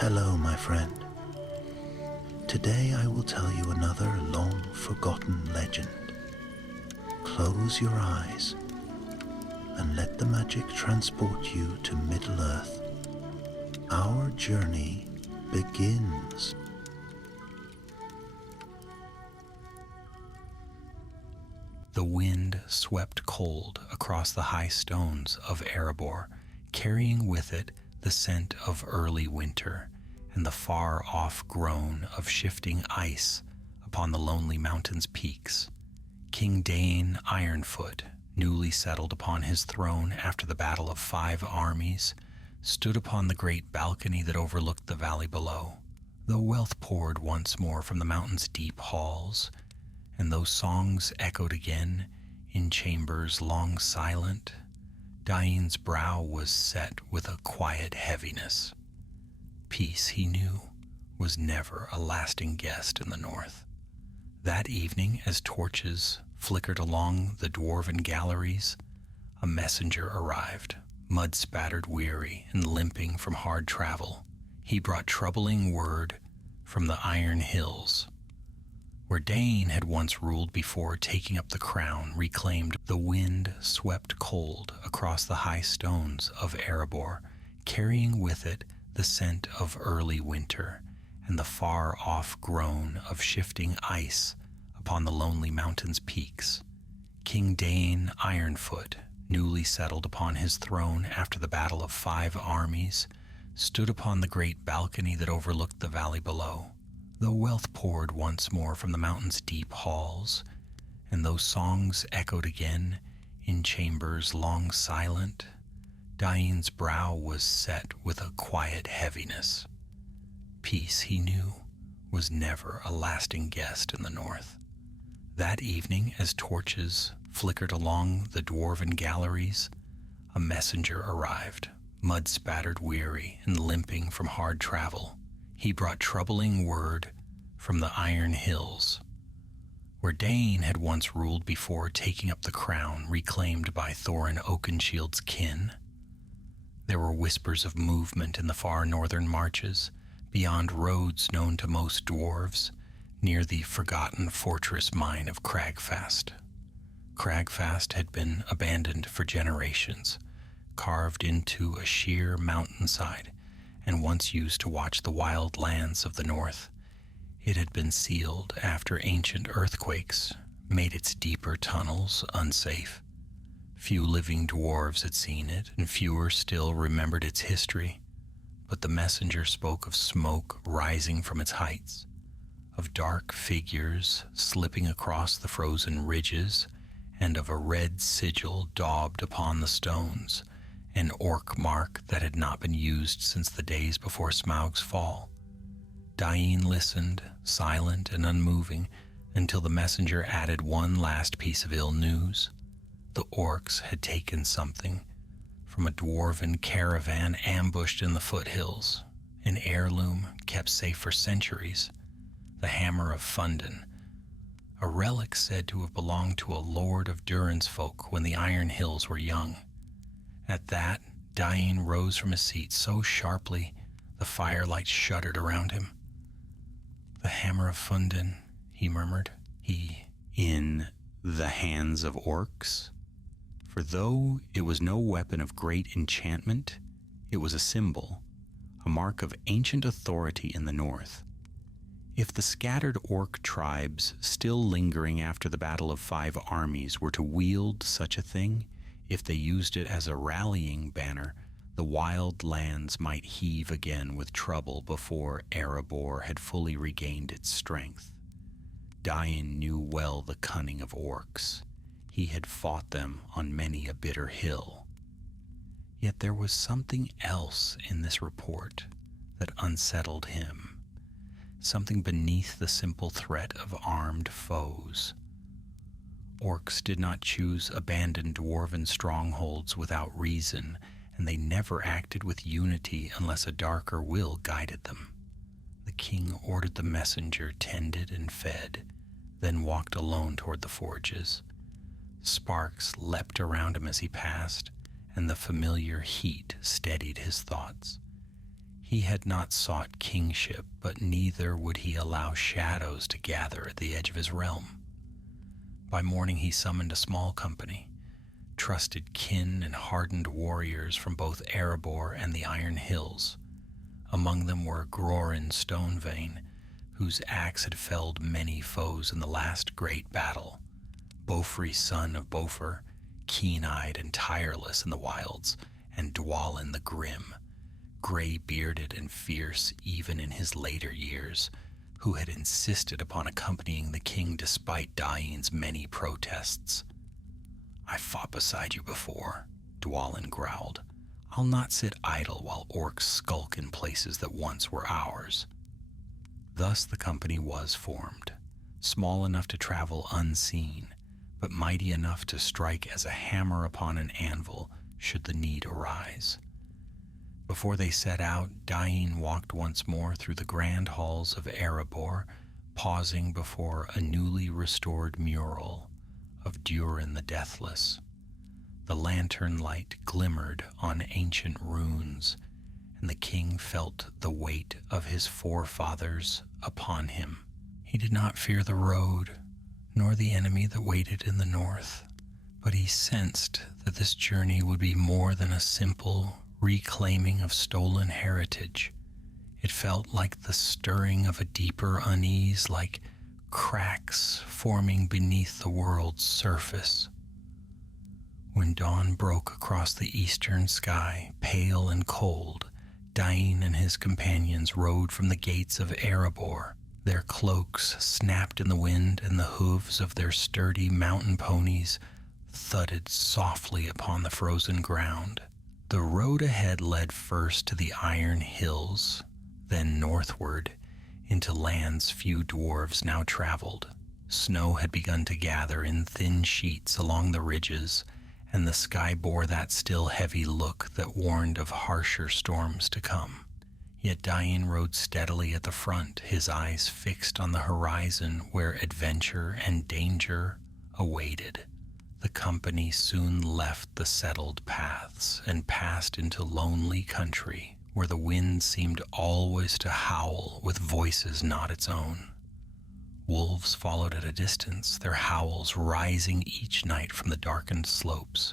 Hello, my friend. Today I will tell you another long-forgotten legend. Close your eyes and let the magic transport you to Middle-earth. Our journey begins. The wind swept cold across the high stones of Erebor, carrying with it the scent of early winter and the far-off groan of shifting ice upon the lonely mountain's peaks. King Dáin Ironfoot, newly settled upon his throne after the battle of 5 armies, stood upon the great balcony that overlooked the valley below. Though wealth poured once more from the mountain's deep halls, and those songs echoed again in chambers long silent, Dáin's brow was set with a quiet heaviness. Peace, he knew, was never a lasting guest in the north. That evening, as torches flickered along the dwarven galleries, a messenger arrived, mud-spattered, weary, and limping from hard travel. He brought troubling word from the Iron Hills, where Dáin had once ruled before taking up the crown, reclaimed. The wind swept cold across the high stones of Erebor, carrying with it the scent of early winter and the far-off groan of shifting ice upon the lonely mountain's peaks. King Dáin Ironfoot, newly settled upon his throne after the battle of 5 armies, stood upon the great balcony that overlooked the valley below. Though wealth poured once more from the mountain's deep halls, and those songs echoed again in chambers long silent, Dáin's brow was set with a quiet heaviness. Peace, he knew, was never a lasting guest in the north. That evening, as torches flickered along the dwarven galleries, a messenger arrived, mud-spattered, weary, and limping from hard travel. He brought troubling word from the Iron Hills, where Dáin had once ruled before taking up the crown, reclaimed by Thorin Oakenshield's kin. There were whispers of movement in the far northern marches, beyond roads known to most dwarves, near the forgotten fortress mine of Cragfast. Cragfast had been abandoned for generations, carved into a sheer mountainside, and once used to watch the wild lands of the north. It had been sealed after ancient earthquakes made its deeper tunnels unsafe. Few living dwarves had seen it, and fewer still remembered its history, but the messenger spoke of smoke rising from its heights, of dark figures slipping across the frozen ridges, and of a red sigil daubed upon the stones, an orc mark that had not been used since the days before Smaug's fall. Dáin listened, silent and unmoving, until the messenger added one last piece of ill news. The orcs had taken something from a dwarven caravan ambushed in the foothills, an heirloom kept safe for centuries, the hammer of Fundin, a relic said to have belonged to a lord of Durin's folk when the Iron Hills were young. At that, Dáin rose from his seat so sharply the firelight shuddered around him. "The hammer of Fundin," he murmured. In the hands of orcs? For though it was no weapon of great enchantment, it was a symbol, a mark of ancient authority in the north. If the scattered orc tribes still lingering after the Battle of 5 armies were to wield such a thing, if they used it as a rallying banner, the wild lands might heave again with trouble before Erebor had fully regained its strength. Dáin knew well the cunning of orcs. He had fought them on many a bitter hill. Yet there was something else in this report that unsettled him, something beneath the simple threat of armed foes. Orcs did not choose abandoned dwarven strongholds without reason, and they never acted with unity unless a darker will guided them. The king ordered the messenger tended and fed, then walked alone toward the forges. Sparks leapt around him as he passed, and the familiar heat steadied his thoughts. He had not sought kingship, but neither would he allow shadows to gather at the edge of his realm. By morning he summoned a small company, trusted kin and hardened warriors from both Erebor and the Iron Hills. Among them were Grorin Stonevein, whose axe had felled many foes in the last great battle, Bofri son of Bofer, keen-eyed and tireless in the wilds, and Dwalin the Grim, gray-bearded and fierce even in his later years, who had insisted upon accompanying the king despite Dáin's many protests. "I fought beside you before," Dwalin growled. "I'll not sit idle while orcs skulk in places that once were ours." Thus the company was formed, small enough to travel unseen, but mighty enough to strike as a hammer upon an anvil should the need arise. Before they set out, Dáin walked once more through the grand halls of Erebor, pausing before a newly restored mural of Durin the Deathless. The lantern light glimmered on ancient runes, and the king felt the weight of his forefathers upon him. He did not fear the road, nor the enemy that waited in the north, but he sensed that this journey would be more than a simple reclaiming of stolen heritage. It felt like the stirring of a deeper unease, like cracks forming beneath the world's surface. When dawn broke across the eastern sky, pale and cold, Dáin and his companions rode from the gates of Erebor. Their cloaks snapped in the wind, and the hooves of their sturdy mountain ponies thudded softly upon the frozen ground. The road ahead led first to the Iron Hills, then northward into lands few dwarves now traveled. Snow had begun to gather in thin sheets along the ridges, and the sky bore that still heavy look that warned of harsher storms to come. Yet Dáin rode steadily at the front, his eyes fixed on the horizon where adventure and danger awaited. The company soon left the settled paths and passed into lonely country, where the wind seemed always to howl with voices not its own. Wolves followed at a distance, their howls rising each night from the darkened slopes.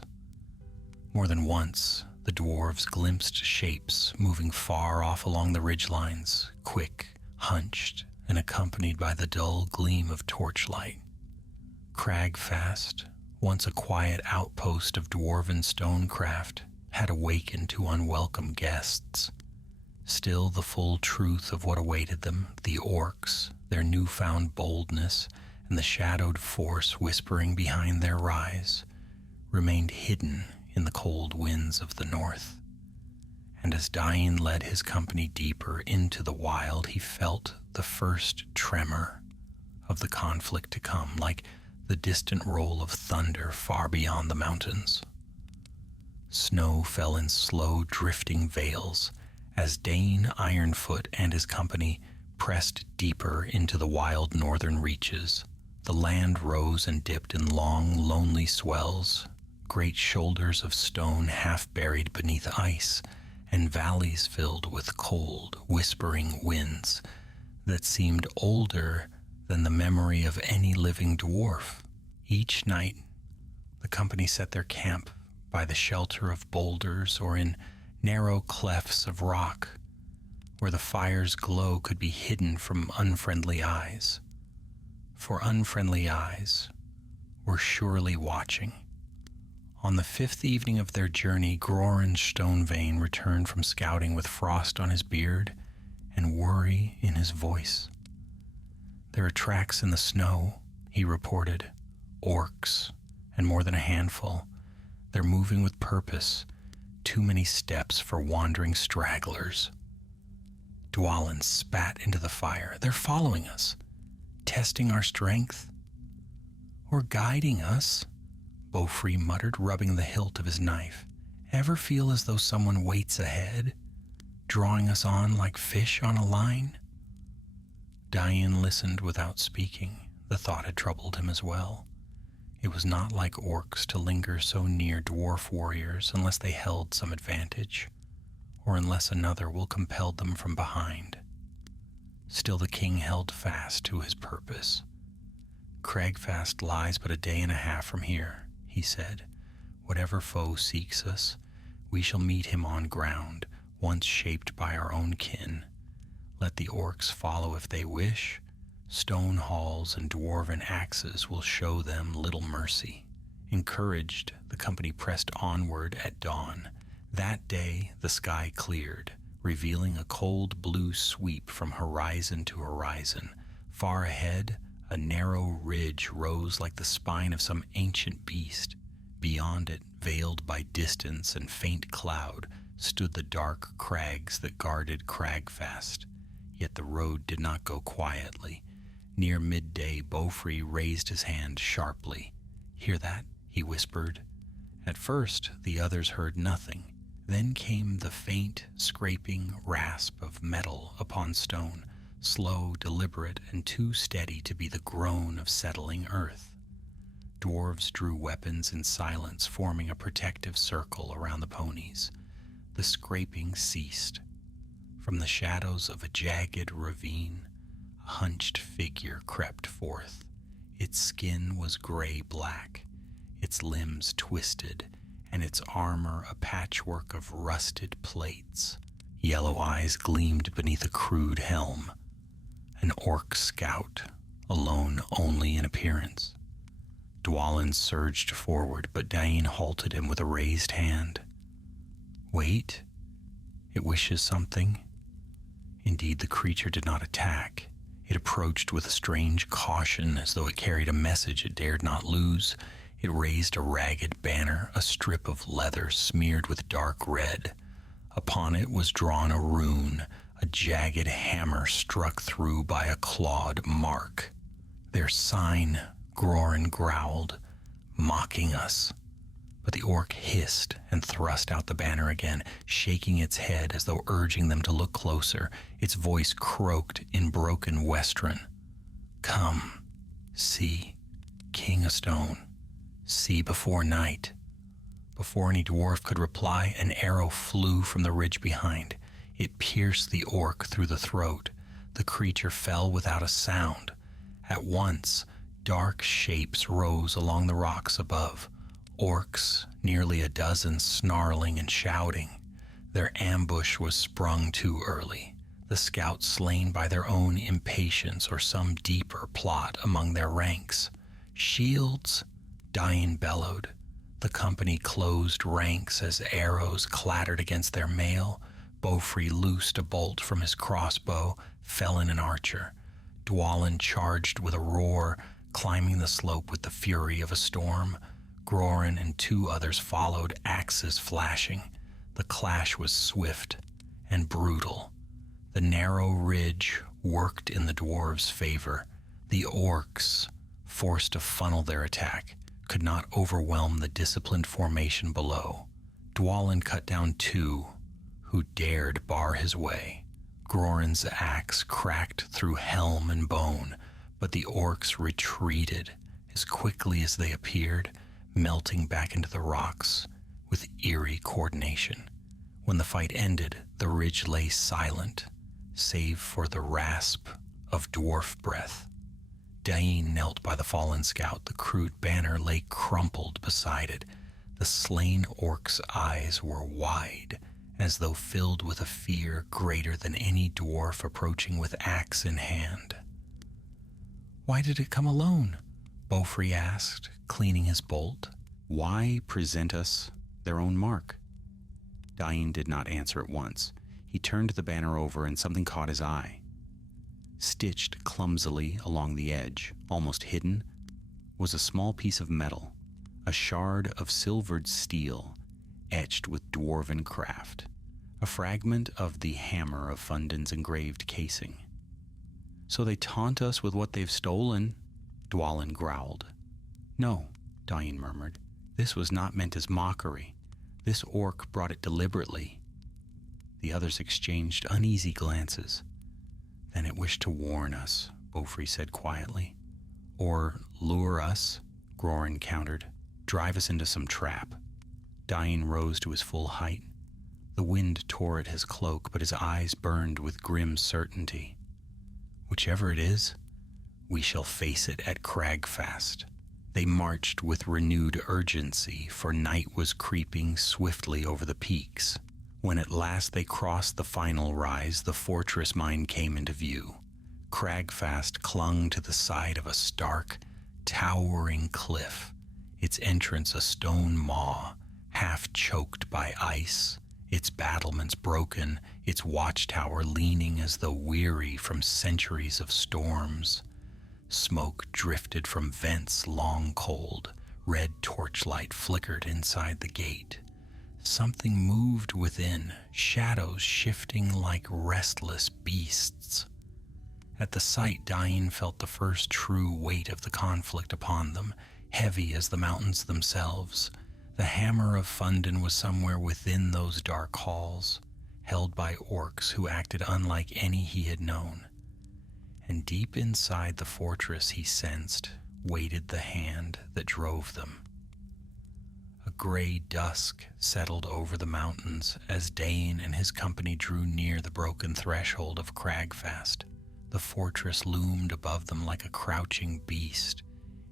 More than once, the dwarves glimpsed shapes moving far off along the ridgelines, quick, hunched, and accompanied by the dull gleam of torchlight. Cragfast, once a quiet outpost of dwarven stonecraft, had awakened to unwelcome guests. Still, the full truth of what awaited them, the orcs, their newfound boldness, and the shadowed force whispering behind their rise, remained hidden in the cold winds of the north. And as Dáin led his company deeper into the wild, he felt the first tremor of the conflict to come, like the distant roll of thunder far beyond the mountains. Snow fell in slow, drifting veils as Dáin, Ironfoot, and his company pressed deeper into the wild northern reaches. The land rose and dipped in long, lonely swells, great shoulders of stone half buried beneath ice, and valleys filled with cold, whispering winds that seemed older than the memory of any living dwarf. Each night, the company set their camp by the shelter of boulders or in narrow clefts of rock, where the fire's glow could be hidden from unfriendly eyes. For unfriendly eyes were surely watching. On the 5th evening of their journey, Grorin Stonevein returned from scouting with frost on his beard and worry in his voice. "There are tracks in the snow," he reported. "Orcs, and more than a handful. They're moving with purpose. Too many steps for wandering stragglers." Dwalin spat into the fire. "They're following us, testing our strength, or guiding us," Bofri muttered, rubbing the hilt of his knife. "Ever feel as though someone waits ahead, drawing us on like fish on a line?" Dáin listened without speaking. The thought had troubled him as well. It was not like orcs to linger so near dwarf warriors unless they held some advantage, or unless another will compel them from behind. Still the king held fast to his purpose. Cragfast lies but a day and a half from here, he said. Whatever foe seeks us, we shall meet him on ground, once shaped by our own kin. Let the orcs follow if they wish. Stone halls and dwarven axes will show them little mercy. Encouraged, the company pressed onward at dawn. That day the sky cleared, revealing a cold blue sweep from horizon to horizon. Far ahead, a narrow ridge rose like the spine of some ancient beast. Beyond it, veiled by distance and faint cloud, stood the dark crags that guarded Cragfast. Yet the road did not go quietly. Near midday, Beaufrey raised his hand sharply. "Hear that?" he whispered. At first, the others heard nothing. Then came the faint, scraping rasp of metal upon stone, slow, deliberate, and too steady to be the groan of settling earth. Dwarves drew weapons in silence, forming a protective circle around the ponies. The scraping ceased. From the shadows of a jagged ravine, a hunched figure crept forth. Its skin was gray-black, its limbs twisted, and its armor a patchwork of rusted plates. Yellow eyes gleamed beneath a crude helm. An orc scout, alone only in appearance. Dwalin surged forward, but Dáin halted him with a raised hand. "Wait. It wishes something." Indeed, the creature did not attack. It approached with a strange caution, as though it carried a message it dared not lose. It raised a ragged banner, a strip of leather smeared with dark red. Upon it was drawn a rune, a jagged hammer struck through by a clawed mark. "Their sign," Grorin growled, "mocking us." But the orc hissed and thrust out the banner again, shaking its head as though urging them to look closer. Its voice croaked in broken Westron. "Come, see, King of Stone, see before night." Before any dwarf could reply, an arrow flew from the ridge behind. It pierced the orc through the throat. The creature fell without a sound. At once, dark shapes rose along the rocks above. Orcs, nearly a dozen, snarling and shouting. Their ambush was sprung too early, the scouts slain by their own impatience or some deeper plot among their ranks. "Shields!" Dáin bellowed. The company closed ranks as arrows clattered against their mail. Beaufrey loosed a bolt from his crossbow, fell in an archer. Dwalin charged with a roar, climbing the slope with the fury of a storm. Grorin and two others followed, axes flashing. The clash was swift and brutal. The narrow ridge worked in the dwarves' favor. The orcs, forced to funnel their attack, could not overwhelm the disciplined formation below. Dwalin cut down two who dared bar his way. Grorin's axe cracked through helm and bone, but the orcs retreated as quickly as they appeared, melting back into the rocks with eerie coordination. When the fight ended, the ridge lay silent, save for the rasp of dwarf breath. Dáin knelt by the fallen scout. The crude banner lay crumpled beside it. The slain orc's eyes were wide, as though filled with a fear greater than any dwarf approaching with axe in hand. "Why did it come alone?" Beaufrey asked, cleaning his bolt. "Why present us their own mark?" Dáin did not answer at once. He turned the banner over and something caught his eye. Stitched clumsily along the edge, almost hidden, was a small piece of metal, a shard of silvered steel, etched with dwarven craft, a fragment of the hammer of Fundin's engraved casing. "So they taunt us with what they've stolen," Dwalin growled. "No," Dáin murmured. "This was not meant as mockery. This orc brought it deliberately." The others exchanged uneasy glances. "Then it wished to warn us," Beaufrey said quietly. "Or lure us," Grorin countered. "Drive us into some trap." Dáin rose to his full height. The wind tore at his cloak, but his eyes burned with grim certainty. Whichever it is, we shall face it at Cragfast. They marched with renewed urgency, for night was creeping swiftly over the peaks. When at last they crossed the final rise, the fortress mine came into view. Cragfast clung to the side of a stark, towering cliff, its entrance a stone maw, half choked by ice, its battlements broken, its watchtower leaning as though weary from centuries of storms. Smoke drifted from vents long cold, red torchlight flickered inside the gate. Something moved within, shadows shifting like restless beasts. At the sight, Dáin felt the first true weight of the conflict upon them, heavy as the mountains themselves. The hammer of Fundin was somewhere within those dark halls, held by orcs who acted unlike any he had known. And deep inside the fortress he sensed, waited the hand that drove them. A gray dusk settled over the mountains as Dáin and his company drew near the broken threshold of Cragfast. The fortress loomed above them like a crouching beast,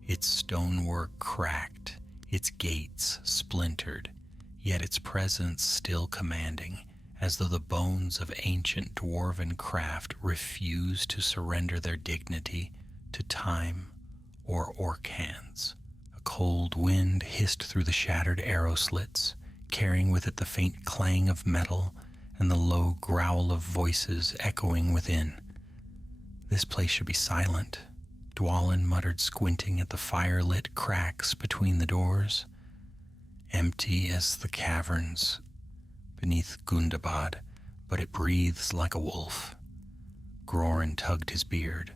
its stonework cracked, its gates splintered, yet its presence still commanding, as though the bones of ancient dwarven craft refused to surrender their dignity to time or orc hands. A cold wind hissed through the shattered arrow slits, carrying with it the faint clang of metal and the low growl of voices echoing within. This place should be silent, Dwalin muttered, squinting at the fire-lit cracks between the doors. Empty as the caverns beneath Gundabad, but it breathes like a wolf. Grorin tugged his beard.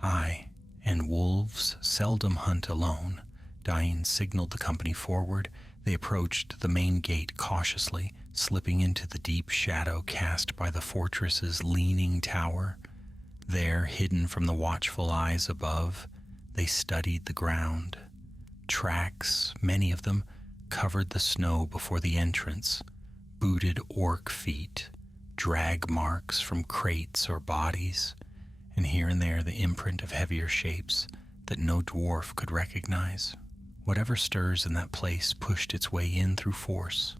Aye, and wolves seldom hunt alone. Dáin signaled the company forward. They approached the main gate cautiously, slipping into the deep shadow cast by the fortress's leaning tower. There, hidden from the watchful eyes above, they studied the ground. Tracks, many of them, covered the snow before the entrance. Booted orc feet, drag marks from crates or bodies, and here and there the imprint of heavier shapes that no dwarf could recognize. Whatever stirs in that place pushed its way in through force,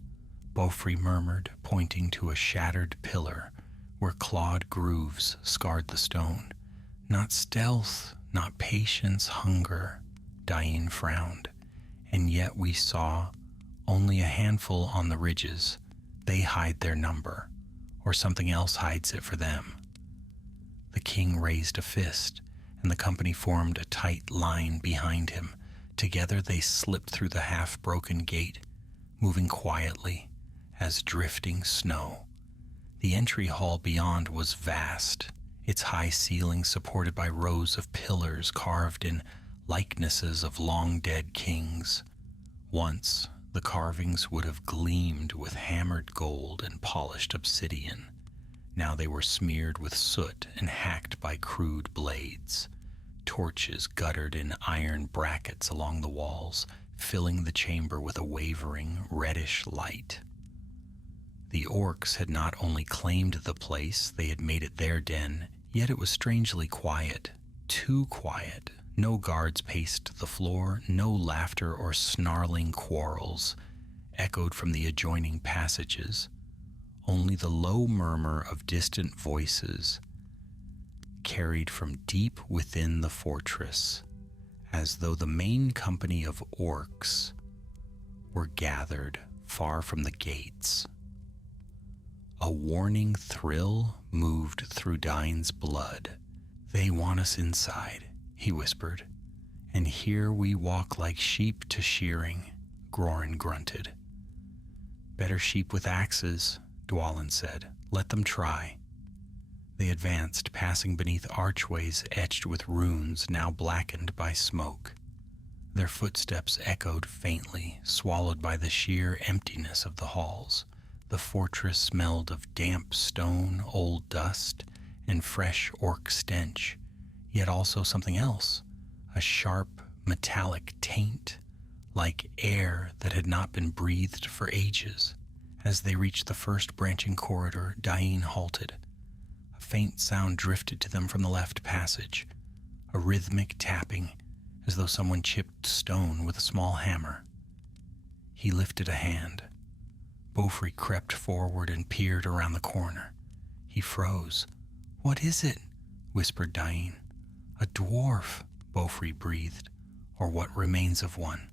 Beaufry murmured, pointing to a shattered pillar where clawed grooves scarred the stone. Not stealth, not patience, hunger, Dáin frowned. And yet we saw only a handful on the ridges. They hide their number, or something else hides it for them. The king raised a fist, and the company formed a tight line behind him. Together they slipped through the half-broken gate, moving quietly as drifting snow. The entry hall beyond was vast, its high ceiling supported by rows of pillars carved in likenesses of long-dead kings. Once, the carvings would have gleamed with hammered gold and polished obsidian. Now they were smeared with soot and hacked by crude blades. Torches guttered in iron brackets along the walls, filling the chamber with a wavering, reddish light. The orcs had not only claimed the place, they had made it their den, yet it was strangely quiet. Too quiet. No guards paced the floor, no laughter or snarling quarrels echoed from the adjoining passages. Only the low murmur of distant voices carried from deep within the fortress, as though the main company of orcs were gathered far from the gates. A warning thrill moved through Dáin's blood. "They want us inside," he whispered. "And here we walk like sheep to shearing," Grorin grunted. "Better sheep with axes," Dwalin said. "Let them try." They advanced, passing beneath archways etched with runes now blackened by smoke. Their footsteps echoed faintly, swallowed by the sheer emptiness of the halls. The fortress smelled of damp stone, old dust, and fresh orc stench, yet also something else, a sharp, metallic taint, like air that had not been breathed for ages. As they reached the first branching corridor, Dáin halted. A faint sound drifted to them from the left passage, a rhythmic tapping, as though someone chipped stone with a small hammer. He lifted a hand. Beaufry crept forward and peered around the corner. He froze. "What is it?" whispered Dáin. "A dwarf," Beaufry breathed, "or what remains of one."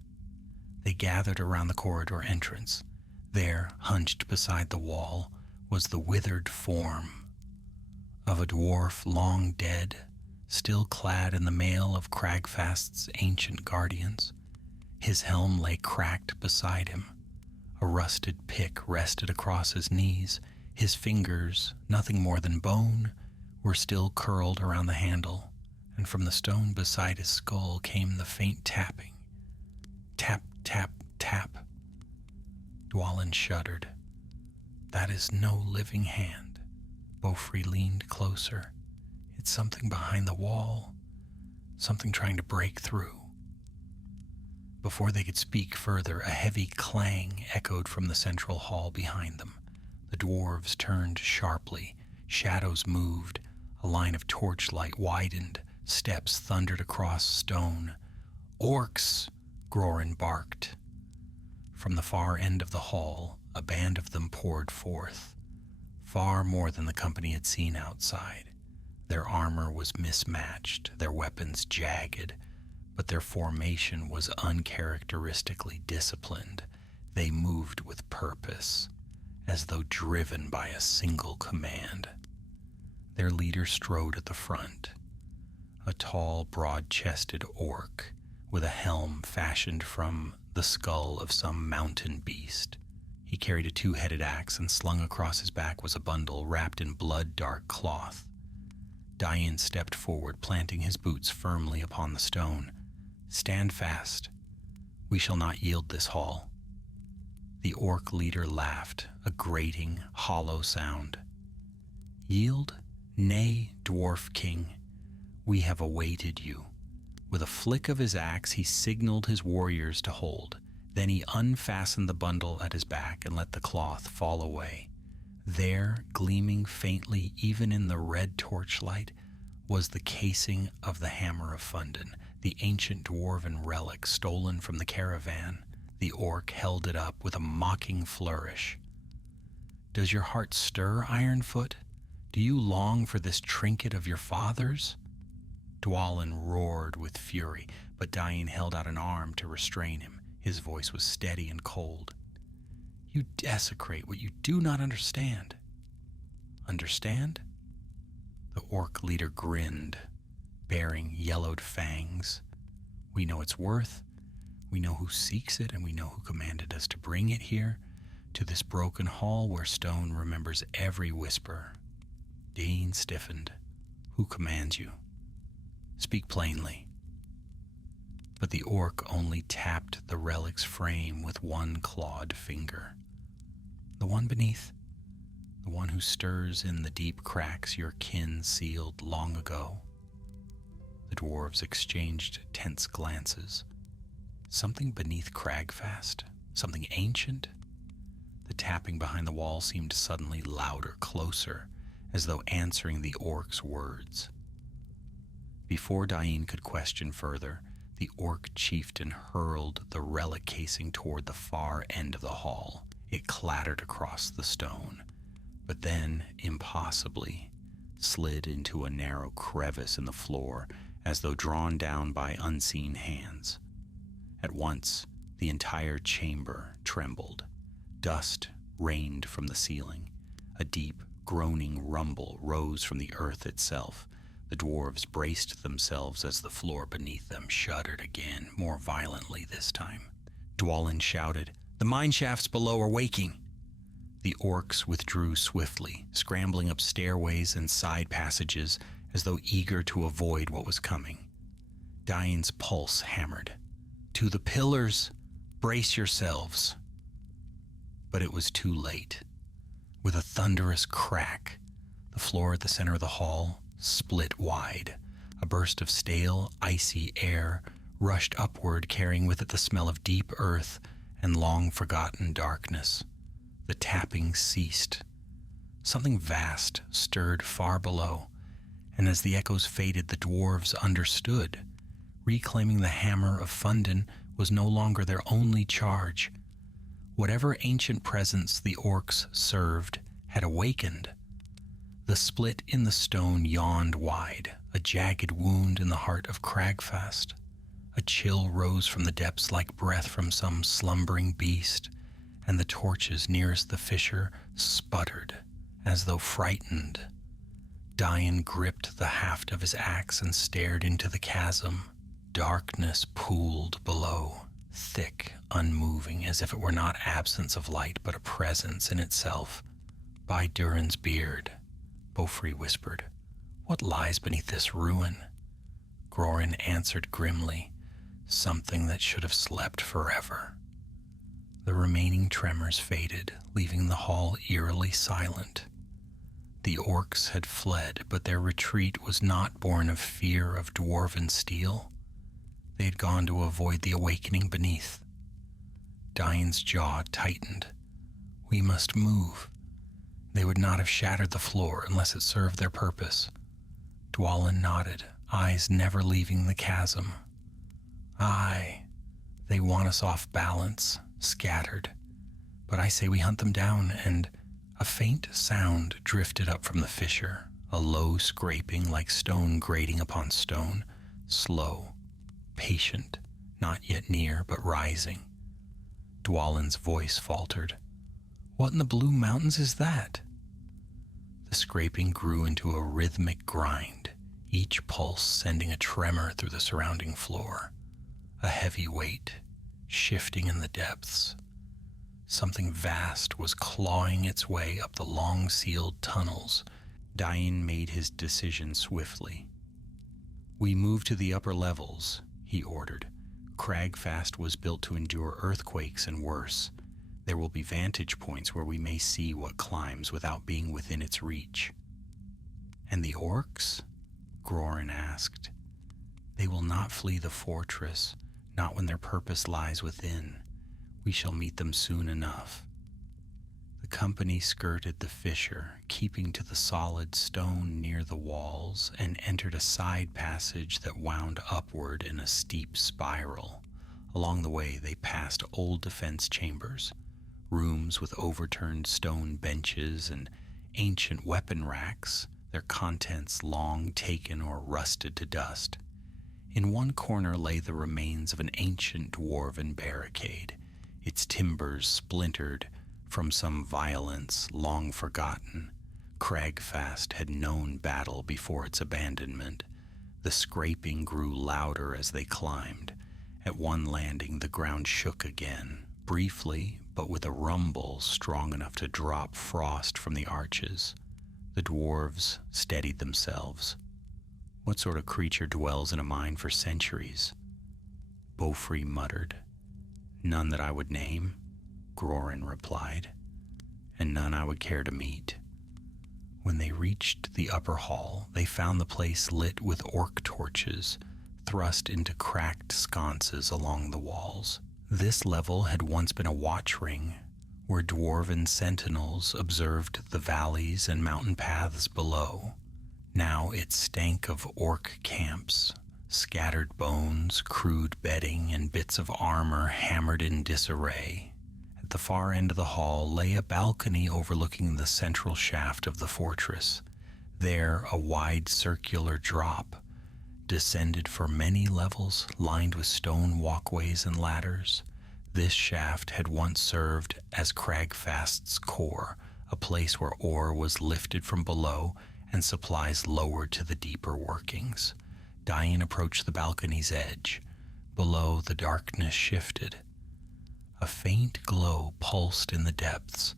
They gathered around the corridor entrance. There, hunched beside the wall, was the withered form of a dwarf long dead, still clad in the mail of Cragfast's ancient guardians. His helm lay cracked beside him. A rusted pick rested across his knees. His fingers, nothing more than bone, were still curled around the handle, and from the stone beside his skull came the faint tapping. Tap, tap, tap. Dwalin shuddered. "That is no living hand." Beaufry leaned closer. "It's something behind the wall, something trying to break through." Before they could speak further, a heavy clang echoed from the central hall behind them. The dwarves turned sharply. Shadows moved. A line of torchlight widened. Steps thundered across stone. "Orcs!" Grorin barked. From the far end of the hall, a band of them poured forth. Far more than the company had seen outside. Their armor was mismatched, their weapons jagged, but their formation was uncharacteristically disciplined. They moved with purpose, as though driven by a single command. Their leader strode at the front, a tall, broad-chested orc with a helm fashioned from the skull of some mountain beast. He carried a two-headed axe, and slung across his back was a bundle wrapped in blood-dark cloth. Dáin stepped forward, planting his boots firmly upon the stone. "Stand fast. We shall not yield this hall." The orc leader laughed, a grating, hollow sound. "Yield? Nay, dwarf king. We have awaited you." With a flick of his axe, he signaled his warriors to hold. Then he unfastened the bundle at his back and let the cloth fall away. There, gleaming faintly even in the red torchlight, was the casing of the Hammer of Fundin, the ancient dwarven relic stolen from the caravan. The orc held it up with a mocking flourish. "Does your heart stir, Ironfoot? Do you long for this trinket of your fathers?" Dwalin roared with fury, but Dáin held out an arm to restrain him. His voice was steady and cold. "You desecrate what you do not understand." "Understand?" The orc leader grinned, baring yellowed fangs. "We know its worth, we know who seeks it, and we know who commanded us to bring it here, to this broken hall where stone remembers every whisper." Dáin stiffened. "Who commands you? Speak plainly." But the orc only tapped the relic's frame with one clawed finger. "The one beneath, the one who stirs in the deep cracks your kin sealed long ago." The dwarves exchanged tense glances. Something beneath Cragfast? Something ancient? The tapping behind the wall seemed suddenly louder, closer, as though answering the orc's words. Before Dáin could question further, the orc chieftain hurled the relic casing toward the far end of the hall. It clattered across the stone, but then, impossibly, slid into a narrow crevice in the floor as though drawn down by unseen hands. At once, the entire chamber trembled. Dust rained from the ceiling. A deep, groaning rumble rose from the earth itself. The dwarves braced themselves as the floor beneath them shuddered again, more violently this time. Dwalin shouted, "The mine shafts below are waking!" The orcs withdrew swiftly, scrambling up stairways and side passages as though eager to avoid what was coming. Dáin's pulse hammered. "To the pillars! Brace yourselves!" But it was too late. With a thunderous crack, the floor at the center of the hall split wide. A burst of stale, icy air rushed upward, carrying with it the smell of deep earth and long-forgotten darkness. the tapping ceased. Something vast stirred far below, and as the echoes faded, the dwarves understood. Reclaiming the hammer of Fundin was no longer their only charge. Whatever ancient presence the orcs served had awakened. The split in the stone yawned wide, a jagged wound in the heart of Cragfast. A chill rose from the depths like breath from some slumbering beast, and the torches nearest the fissure sputtered, as though frightened. Dáin gripped the haft of his axe and stared into the chasm. Darkness pooled below, thick, unmoving, as if it were not absence of light, but a presence in itself. "By Durin's beard," Beaufrey whispered, "what lies beneath this ruin?" Grorin answered grimly, "Something that should have slept forever." The remaining tremors faded, leaving the hall eerily silent. The orcs had fled, but their retreat was not born of fear of dwarven steel. They had gone to avoid the awakening beneath. Dáin's jaw tightened. "We must move." They would not have shattered the floor unless it served their purpose. Dwalin nodded, eyes never leaving the chasm. "Aye, they want us off balance, scattered. But I say we hunt them down," and a faint sound drifted up from the fissure, a low scraping like stone grating upon stone, slow, patient, not yet near, but rising. Dwalin's voice faltered. "What in the Blue Mountains is that?" The scraping grew into a rhythmic grind, each pulse sending a tremor through the surrounding floor. A heavy weight, shifting in the depths. Something vast was clawing its way up the long-sealed tunnels. Dáin made his decision swiftly. "We move to the upper levels," he ordered. "Cragfast was built to endure earthquakes and worse. There will be vantage points where we may see what climbs without being within its reach." "And the orcs?" Grorin asked. "They will not flee the fortress, not when their purpose lies within. We shall meet them soon enough." The company skirted the fissure, keeping to the solid stone near the walls, and entered a side passage that wound upward in a steep spiral. Along the way, they passed old defense chambers, rooms with overturned stone benches and ancient weapon racks, their contents long taken or rusted to dust. In one corner lay the remains of an ancient dwarven barricade, its timbers splintered from some violence long forgotten. Cragfast had known battle before its abandonment. The scraping grew louder as they climbed. At one landing, the ground shook again, briefly, but with a rumble strong enough to drop frost from the arches. The dwarves steadied themselves. "What sort of creature dwells in a mine for centuries?" Beaufrey muttered. "None that I would name," Grorin replied, "and none I would care to meet." When they reached the upper hall, they found the place lit with orc torches, thrust into cracked sconces along the walls. This level had once been a watch ring, where dwarven sentinels observed the valleys and mountain paths below. Now it stank of orc camps, scattered bones, crude bedding, and bits of armor hammered in disarray. At the far end of the hall lay a balcony overlooking the central shaft of the fortress. There, a wide circular drop descended for many levels, lined with stone walkways and ladders. This shaft had once served as Cragfast's core, a place where ore was lifted from below and supplies lowered to the deeper workings. Dáin approached the balcony's edge. Below, the darkness shifted. A faint glow pulsed in the depths,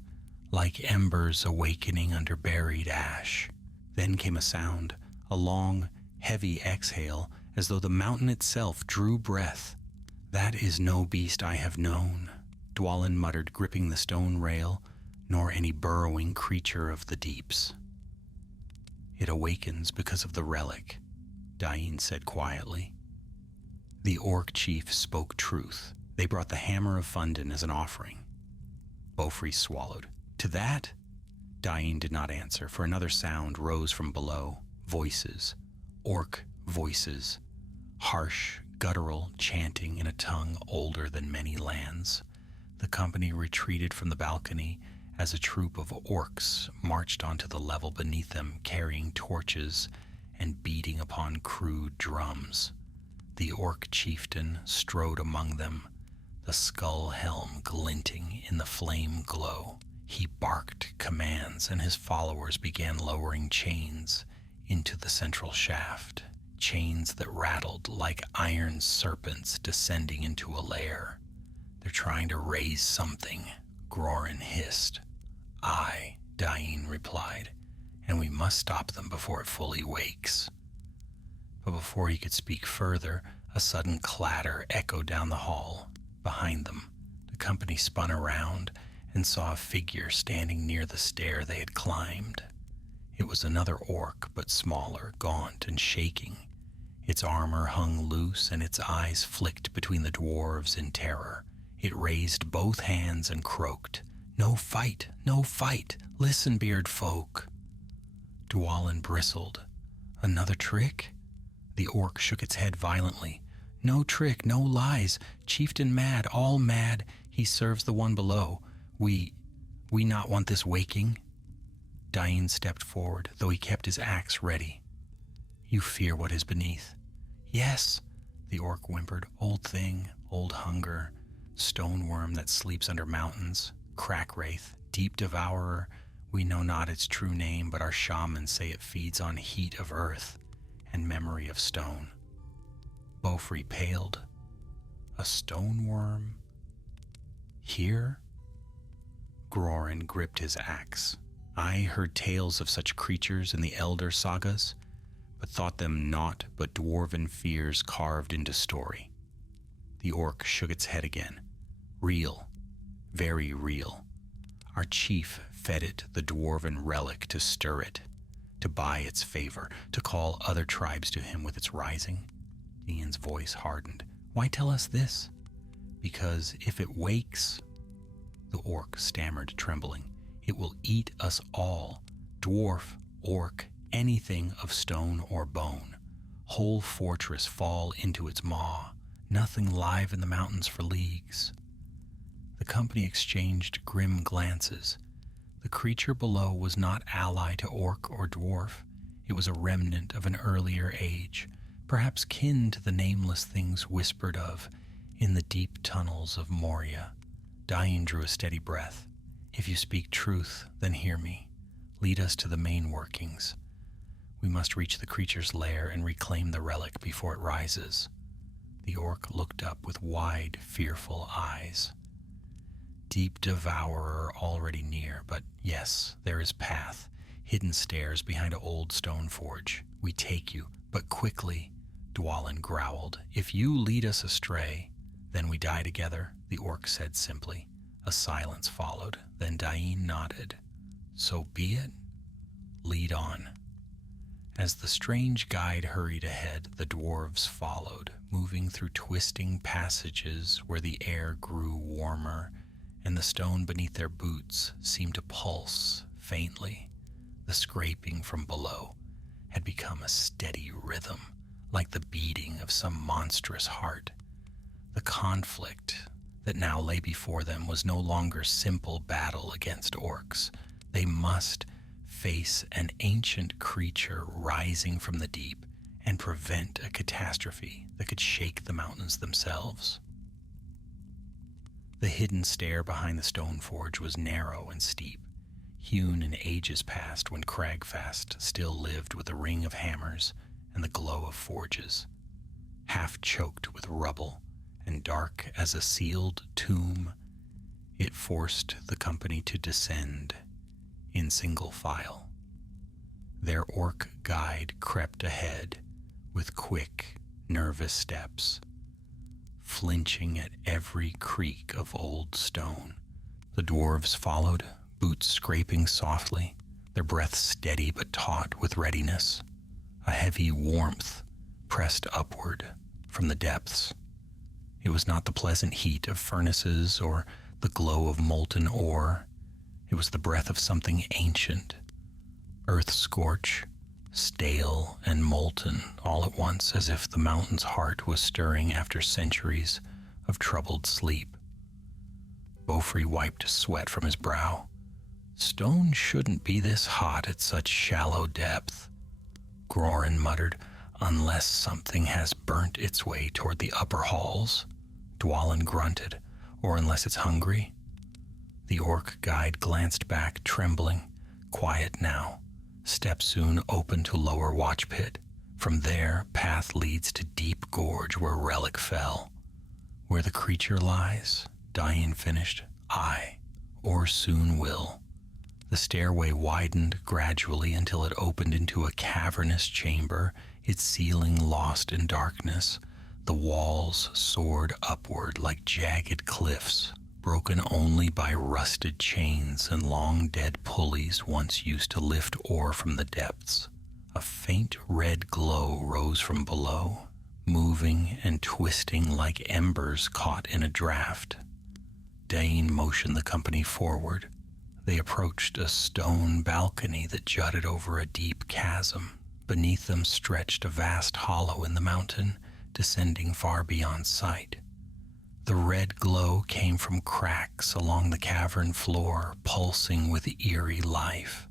like embers awakening under buried ash. Then came a sound, a long, heavy exhale, as though the mountain itself drew breath. "That is no beast I have known," Dwalin muttered, gripping the stone rail, "nor any burrowing creature of the deeps." "It awakens because of the relic," Dáin said quietly. The orc chief spoke truth. They brought the hammer of Fundin as an offering. Beaufrey swallowed. To that, Dáin did not answer, for another sound rose from below. Voices, orc voices, harsh, guttural chanting in a tongue older than many lands. The company retreated from the balcony as a troop of orcs marched onto the level beneath them, carrying torches and beating upon crude drums. The orc chieftain strode among them, the skull helm glinting in the flame glow. He barked commands, and his followers began lowering chains into the central shaft, chains that rattled like iron serpents descending into a lair. "They're trying to raise something," Grorin hissed. "Aye," Dáin replied, "and we must stop them before it fully wakes." But before he could speak further, a sudden clatter echoed down the hall. Behind them, the company spun around and saw a figure standing near the stair they had climbed. It was another orc, but smaller, gaunt, and shaking. Its armor hung loose, and its eyes flicked between the dwarves in terror. It raised both hands and croaked, "No fight, no fight! Listen, beard folk!" Dwalin bristled. "Another trick?" The orc shook its head violently. "No trick, no lies. Chieftain mad, all mad. He serves the one below. We not want this waking." Dáin stepped forward, though he kept his axe ready. "You fear what is beneath?" "Yes," the orc whimpered. "Old thing, old hunger, stone worm that sleeps under mountains, crack wraith, deep devourer. We know not its true name, but our shamans say it feeds on heat of earth and memory of stone." Beaufrey paled. "A stone worm? Here?" Grorin gripped his axe. "I heard tales of such creatures in the Elder sagas, but thought them naught but dwarven fears carved into story." The orc shook its head again. "Real, very real. Our chief fed it the dwarven relic to stir it, to buy its favor, to call other tribes to him with its rising." Ian's voice hardened. "Why tell us this?" "Because if it wakes," the orc stammered, trembling, "it will eat us all, dwarf, orc, anything of stone or bone. Whole fortress fall into its maw, nothing live in the mountains for leagues." The company exchanged grim glances. The creature below was not ally to orc or dwarf. It was a remnant of an earlier age, perhaps kin to the nameless things whispered of in the deep tunnels of Moria. Dáin drew a steady breath. "If you speak truth, then hear me. Lead us to the main workings. We must reach the creature's lair and reclaim the relic before it rises." The orc looked up with wide, fearful eyes. "Deep devourer already near, but yes, there is path, hidden stairs behind an old stone forge. We take you, but quickly," Dwalin growled. "If you lead us astray, then we die together," the orc said simply. A silence followed. Then Dáin nodded. "So be it. Lead on." As the strange guide hurried ahead, the dwarves followed, moving through twisting passages where the air grew warmer and the stone beneath their boots seemed to pulse faintly. The scraping from below had become a steady rhythm, like the beating of some monstrous heart. The conflict that now lay before them was no longer simple battle against orcs. They must face an ancient creature rising from the deep and prevent a catastrophe that could shake the mountains themselves. The hidden stair behind the stone forge was narrow and steep, hewn in ages past when Cragfast still lived with the ring of hammers and the glow of forges. Half choked with rubble and dark as a sealed tomb, it forced the company to descend in single file. Their orc guide crept ahead with quick, nervous steps, flinching at every creak of old stone. The dwarves followed, boots scraping softly, their breath steady but taut with readiness. A heavy warmth pressed upward from the depths. It was not the pleasant heat of furnaces or the glow of molten ore. It was the breath of something ancient, earth-scorch, stale and molten all at once, as if the mountain's heart was stirring after centuries of troubled sleep. Beaufry wiped sweat from his brow. Stone shouldn't be this hot at such shallow depth, Grorin muttered, unless something has burnt its way toward the upper halls. Dwalin grunted, or unless it's hungry. The orc guide glanced back, trembling. Quiet now. Step soon open to lower watch pit. From there, path leads to deep gorge where relic fell. Where the creature lies, Dáin finished, aye, or soon will. The stairway widened gradually until it opened into a cavernous chamber, its ceiling lost in darkness. The walls soared upward like jagged cliffs, broken only by rusted chains and long-dead pulleys once used to lift ore from the depths. A faint red glow rose from below, moving and twisting like embers caught in a draft. Dáin motioned the company forward. They approached a stone balcony that jutted over a deep chasm. Beneath them stretched a vast hollow in the mountain, descending far beyond sight. The red glow came from cracks along the cavern floor, pulsing with eerie life.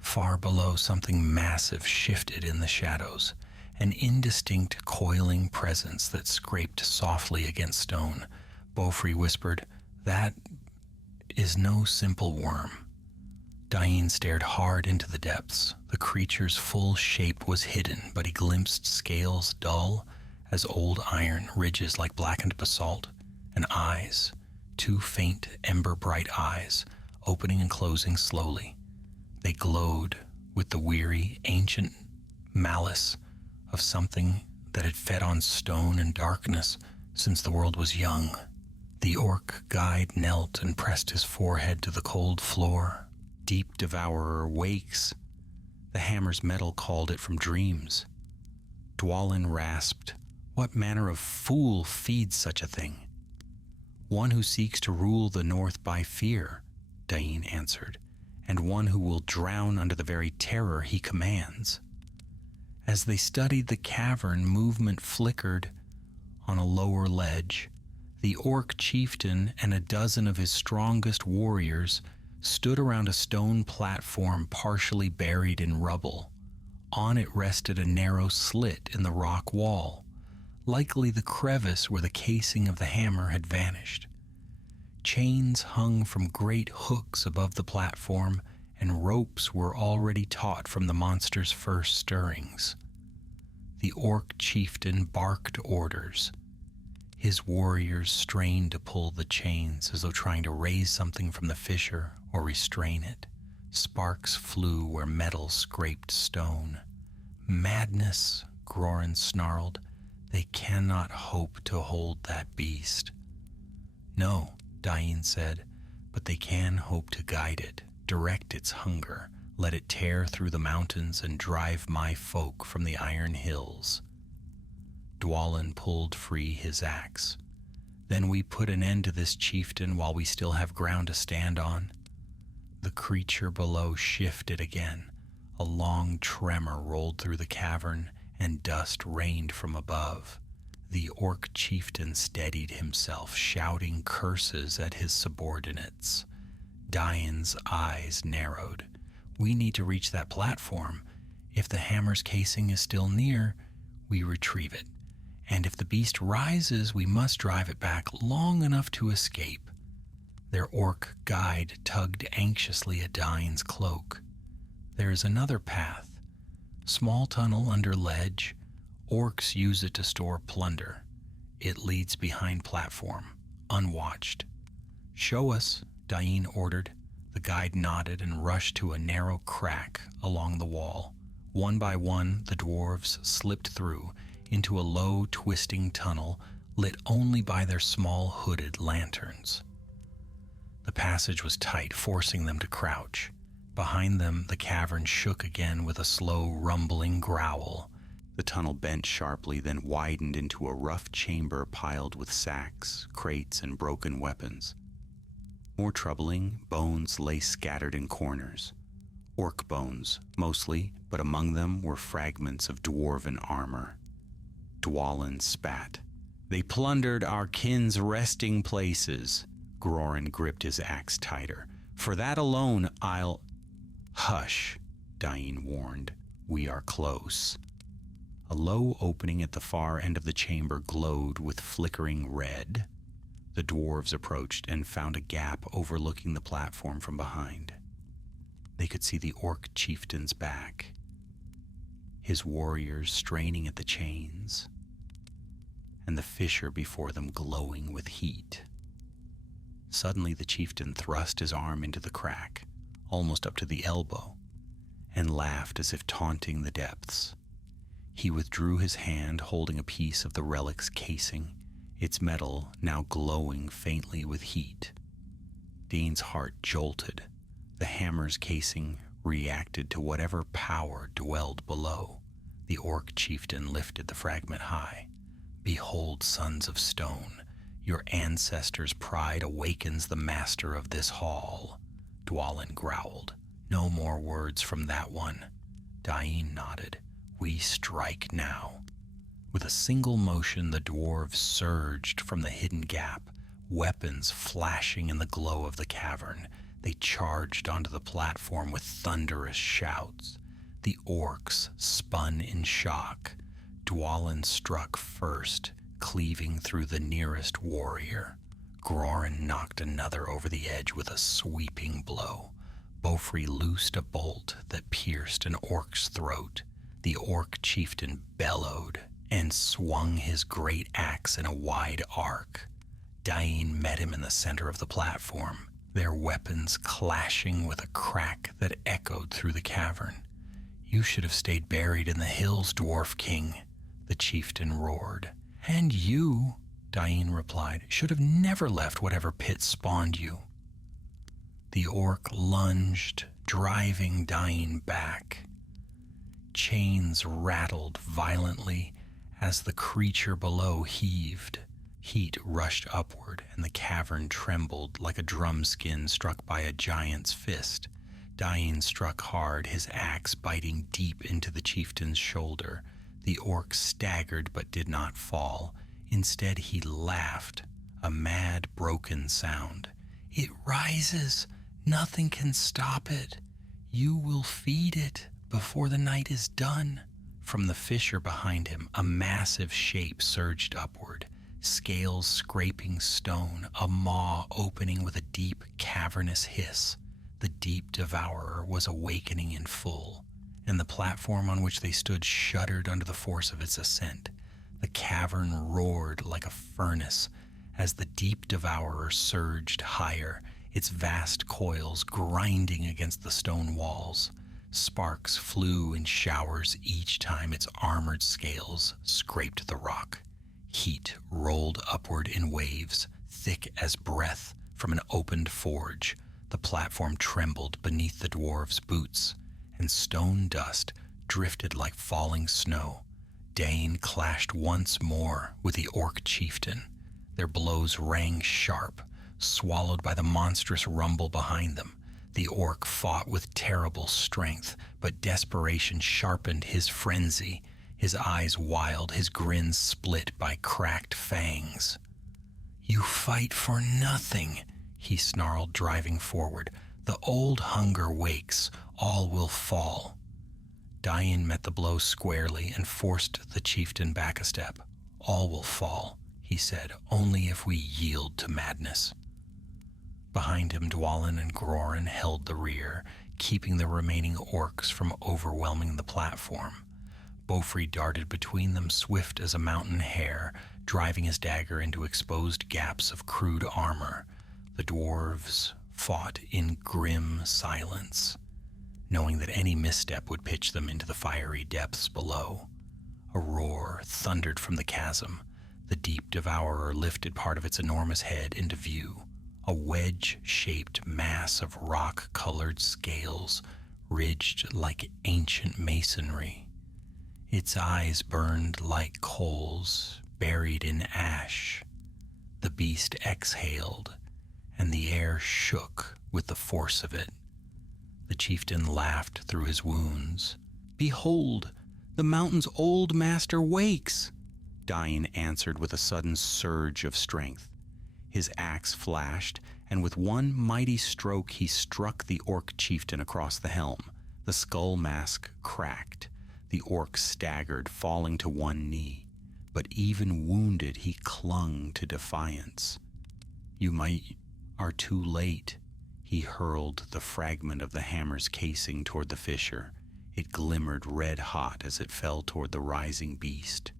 Far below, something massive shifted in the shadows, an indistinct coiling presence that scraped softly against stone. Beaufry whispered, "That is no simple worm." Dáin stared hard into the depths. The creature's full shape was hidden, but he glimpsed scales dull as old iron, ridges like blackened basalt, and eyes, two faint, ember-bright eyes, opening and closing slowly. They glowed with the weary, ancient malice of something that had fed on stone and darkness since the world was young. The orc guide knelt and pressed his forehead to the cold floor. Deep devourer wakes. The hammer's metal called it from dreams. Dwalin rasped, "What manner of fool feeds such a thing?" "One who seeks to rule the north by fear," Dáin answered, "and one who will drown under the very terror he commands." As they studied the cavern, movement flickered on a lower ledge. The orc chieftain and a dozen of his strongest warriors stood around a stone platform partially buried in rubble. On it rested a narrow slit in the rock wall, likely the crevice where the casing of the hammer had vanished. Chains hung from great hooks above the platform, and ropes were already taut from the monster's first stirrings. The orc chieftain barked orders. His warriors strained to pull the chains as though trying to raise something from the fissure or restrain it. Sparks flew where metal scraped stone. "Madness," Grorin snarled. "They cannot hope to hold that beast." "No," Dáin said, "but they can hope to guide it, direct its hunger, let it tear through the mountains and drive my folk from the iron hills." Dwalin pulled free his axe. "Then we put an end to this chieftain while we still have ground to stand on." The creature below shifted again. A long tremor rolled through the cavern, and dust rained from above. The orc chieftain steadied himself, shouting curses at his subordinates. Dáin's eyes narrowed. "We need to reach that platform. If the hammer's casing is still near, we retrieve it. And if the beast rises, we must drive it back long enough to escape." Their orc guide tugged anxiously at Dáin's cloak. "There is another path. Small tunnel under ledge. Orcs use it to store plunder. It leads behind platform, unwatched." "Show us," Dáin ordered. The guide nodded and rushed to a narrow crack along the wall. One by one, the dwarves slipped through into a low, twisting tunnel lit only by their small hooded lanterns. The passage was tight, forcing them to crouch. Behind them, the cavern shook again with a slow, rumbling growl. The tunnel bent sharply, then widened into a rough chamber piled with sacks, crates, and broken weapons. More troubling, bones lay scattered in corners. Orc bones, mostly, but among them were fragments of dwarven armor. Dwalin spat. "They plundered our kin's resting places." Grorin gripped his axe tighter. "For that alone, I'll—" "Hush," Dáin warned. "We are close." A low opening at the far end of the chamber glowed with flickering red. The dwarves approached and found a gap overlooking the platform from behind. They could see the orc chieftain's back, his warriors straining at the chains, and the fissure before them glowing with heat. Suddenly the chieftain thrust his arm into the crack, almost up to the elbow, and laughed as if taunting the depths. He withdrew his hand, holding a piece of the relic's casing, its metal now glowing faintly with heat. Dain's heart jolted. The hammer's casing reacted to whatever power dwelled below. The orc chieftain lifted the fragment high. "Behold, sons of stone, your ancestors' pride awakens the master of this hall." Dwalin growled. "No more words from that one." Dáin nodded. "We strike now." With a single motion, the dwarves surged from the hidden gap, weapons flashing in the glow of the cavern. They charged onto the platform with thunderous shouts. The orcs spun in shock. Dwalin struck first, cleaving through the nearest warrior. Grorin knocked another over the edge with a sweeping blow. Bofri loosed a bolt that pierced an orc's throat. The orc chieftain bellowed and swung his great axe in a wide arc. Dáin met him in the center of the platform, their weapons clashing with a crack that echoed through the cavern. "You should have stayed buried in the hills, Dwarf King," the chieftain roared. "And you," Dáin replied, "should have never left whatever pit spawned you." The orc lunged, driving Dáin back. Chains rattled violently as the creature below heaved. Heat rushed upward, and the cavern trembled like a drum skin struck by a giant's fist. Dáin struck hard, his axe biting deep into the chieftain's shoulder. The orc staggered but did not fall. Instead, he laughed, a mad, broken sound. "It rises. Nothing can stop it. You will feed it before the night is done." From the fissure behind him, a massive shape surged upward, scales scraping stone, a maw opening with a deep, cavernous hiss. The deep devourer was awakening in full, and the platform on which they stood shuddered under the force of its ascent. The cavern roared like a furnace as the deep devourer surged higher, its vast coils grinding against the stone walls. Sparks flew in showers each time its armored scales scraped the rock. Heat rolled upward in waves, thick as breath from an opened forge. The platform trembled beneath the dwarves' boots, and stone dust drifted like falling snow. Dáin clashed once more with the orc chieftain. Their blows rang sharp, swallowed by the monstrous rumble behind them. The orc fought with terrible strength, but desperation sharpened his frenzy. His eyes wild, his grin split by cracked fangs. "You fight for nothing," he snarled, driving forward. "The old hunger wakes. All will fall." Dáin met the blow squarely and forced the chieftain back a step. "All will fall," he said, "only if we yield to madness." Behind him, Dwalin and Grorin held the rear, keeping the remaining orcs from overwhelming the platform. Bofri darted between them, swift as a mountain hare, driving his dagger into exposed gaps of crude armor. The dwarves fought in grim silence, knowing that any misstep would pitch them into the fiery depths below. A roar thundered from the chasm. The deep devourer lifted part of its enormous head into view, a wedge-shaped mass of rock-colored scales, ridged like ancient masonry. Its eyes burned like coals buried in ash. The beast exhaled, and the air shook with the force of it. The chieftain laughed through his wounds. "Behold, the mountain's old master wakes!" Dáin answered with a sudden surge of strength. His axe flashed, and with one mighty stroke he struck the orc chieftain across the helm. The skull mask cracked. The orc staggered, falling to one knee. But even wounded, he clung to defiance. "You are too late." He hurled the fragment of the hammer's casing toward the fissure. It glimmered red hot as it fell toward the rising beast.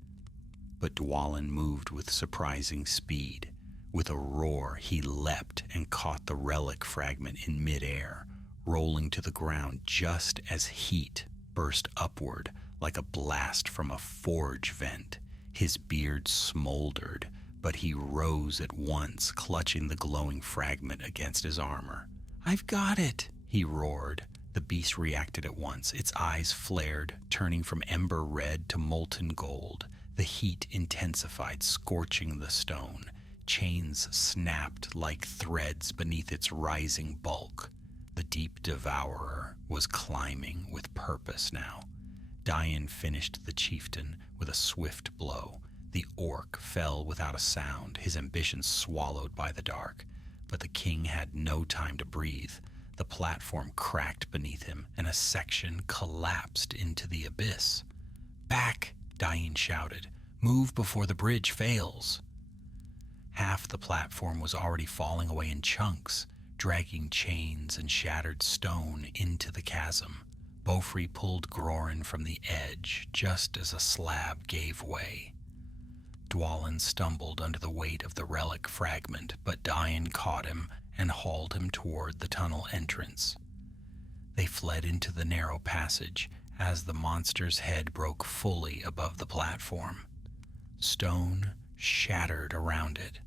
But Dwalin moved with surprising speed. With a roar, he leapt and caught the relic fragment in midair, rolling to the ground just as heat burst upward like a blast from a forge vent. His beard smoldered, but he rose at once, clutching the glowing fragment against his armor. "I've got it!" he roared. The beast reacted at once. Its eyes flared, turning from ember red to molten gold. The heat intensified, scorching the stone. Chains snapped like threads beneath its rising bulk. The deep devourer was climbing with purpose now. Dáin finished the chieftain with a swift blow. The orc fell without a sound, his ambition swallowed by the dark. But the king had no time to breathe. The platform cracked beneath him, and a section collapsed into the abyss. "Back!" Dáin shouted. "Move before the bridge fails." Half the platform was already falling away in chunks, dragging chains and shattered stone into the chasm. Bofri pulled Grorin from the edge just as a slab gave way. Dwalin stumbled under the weight of the relic fragment, but Dáin caught him and hauled him toward the tunnel entrance. They fled into the narrow passage as the monster's head broke fully above the platform. Stone shattered around it.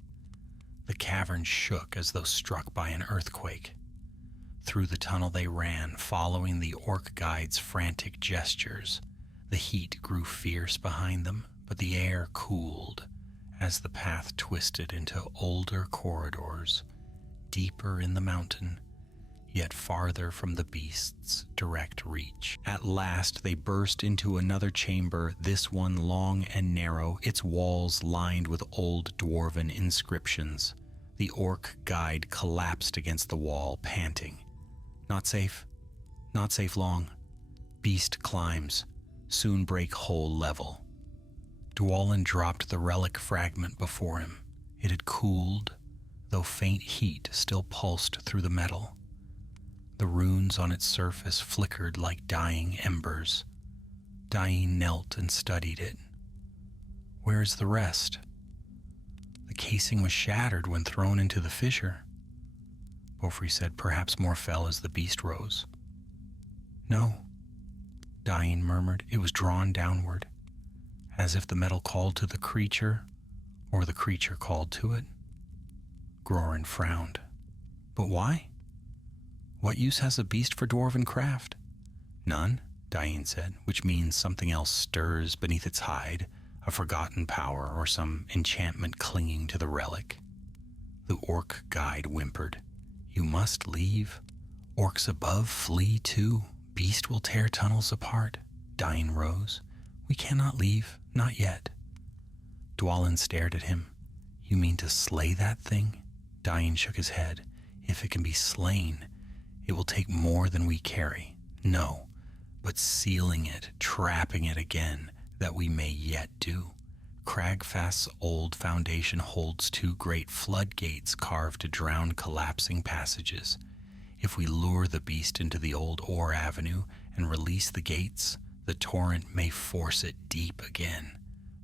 The cavern shook as though struck by an earthquake. Through the tunnel they ran, following the orc guide's frantic gestures. The heat grew fierce behind them, but the air cooled as the path twisted into older corridors, deeper in the mountain, yet farther from the beast's direct reach. At last they burst into another chamber, this one long and narrow, its walls lined with old dwarven inscriptions. The orc guide collapsed against the wall, panting. "Not safe. Not safe long. Beast climbs. Soon break whole level." Dwalin dropped the relic fragment before him. It had cooled, though faint heat still pulsed through the metal. The runes on its surface flickered like dying embers. Dáin knelt and studied it. "Where is the rest?" "The casing was shattered when thrown into the fissure." Bofri said. "Perhaps more fell as the beast rose." "No," Dáin murmured. "It was drawn downward, as if the metal called to the creature, or the creature called to it." Grorin frowned. "But why? What use has a beast for dwarven craft?" "None," Dáin said, "which means something else stirs beneath its hide, a forgotten power or some enchantment clinging to the relic." The orc guide whimpered. "You must leave. Orcs above flee too. Beast will tear tunnels apart." Dáin rose. "We cannot leave, not yet." Dwalin stared at him. "You mean to slay that thing?" Dáin shook his head. "If it can be slain, it will take more than we carry. No, but sealing it, trapping it again, that we may yet do. Cragfast's old foundation holds two great floodgates carved to drown collapsing passages. If we lure the beast into the old ore avenue and release the gates, the torrent may force it deep again."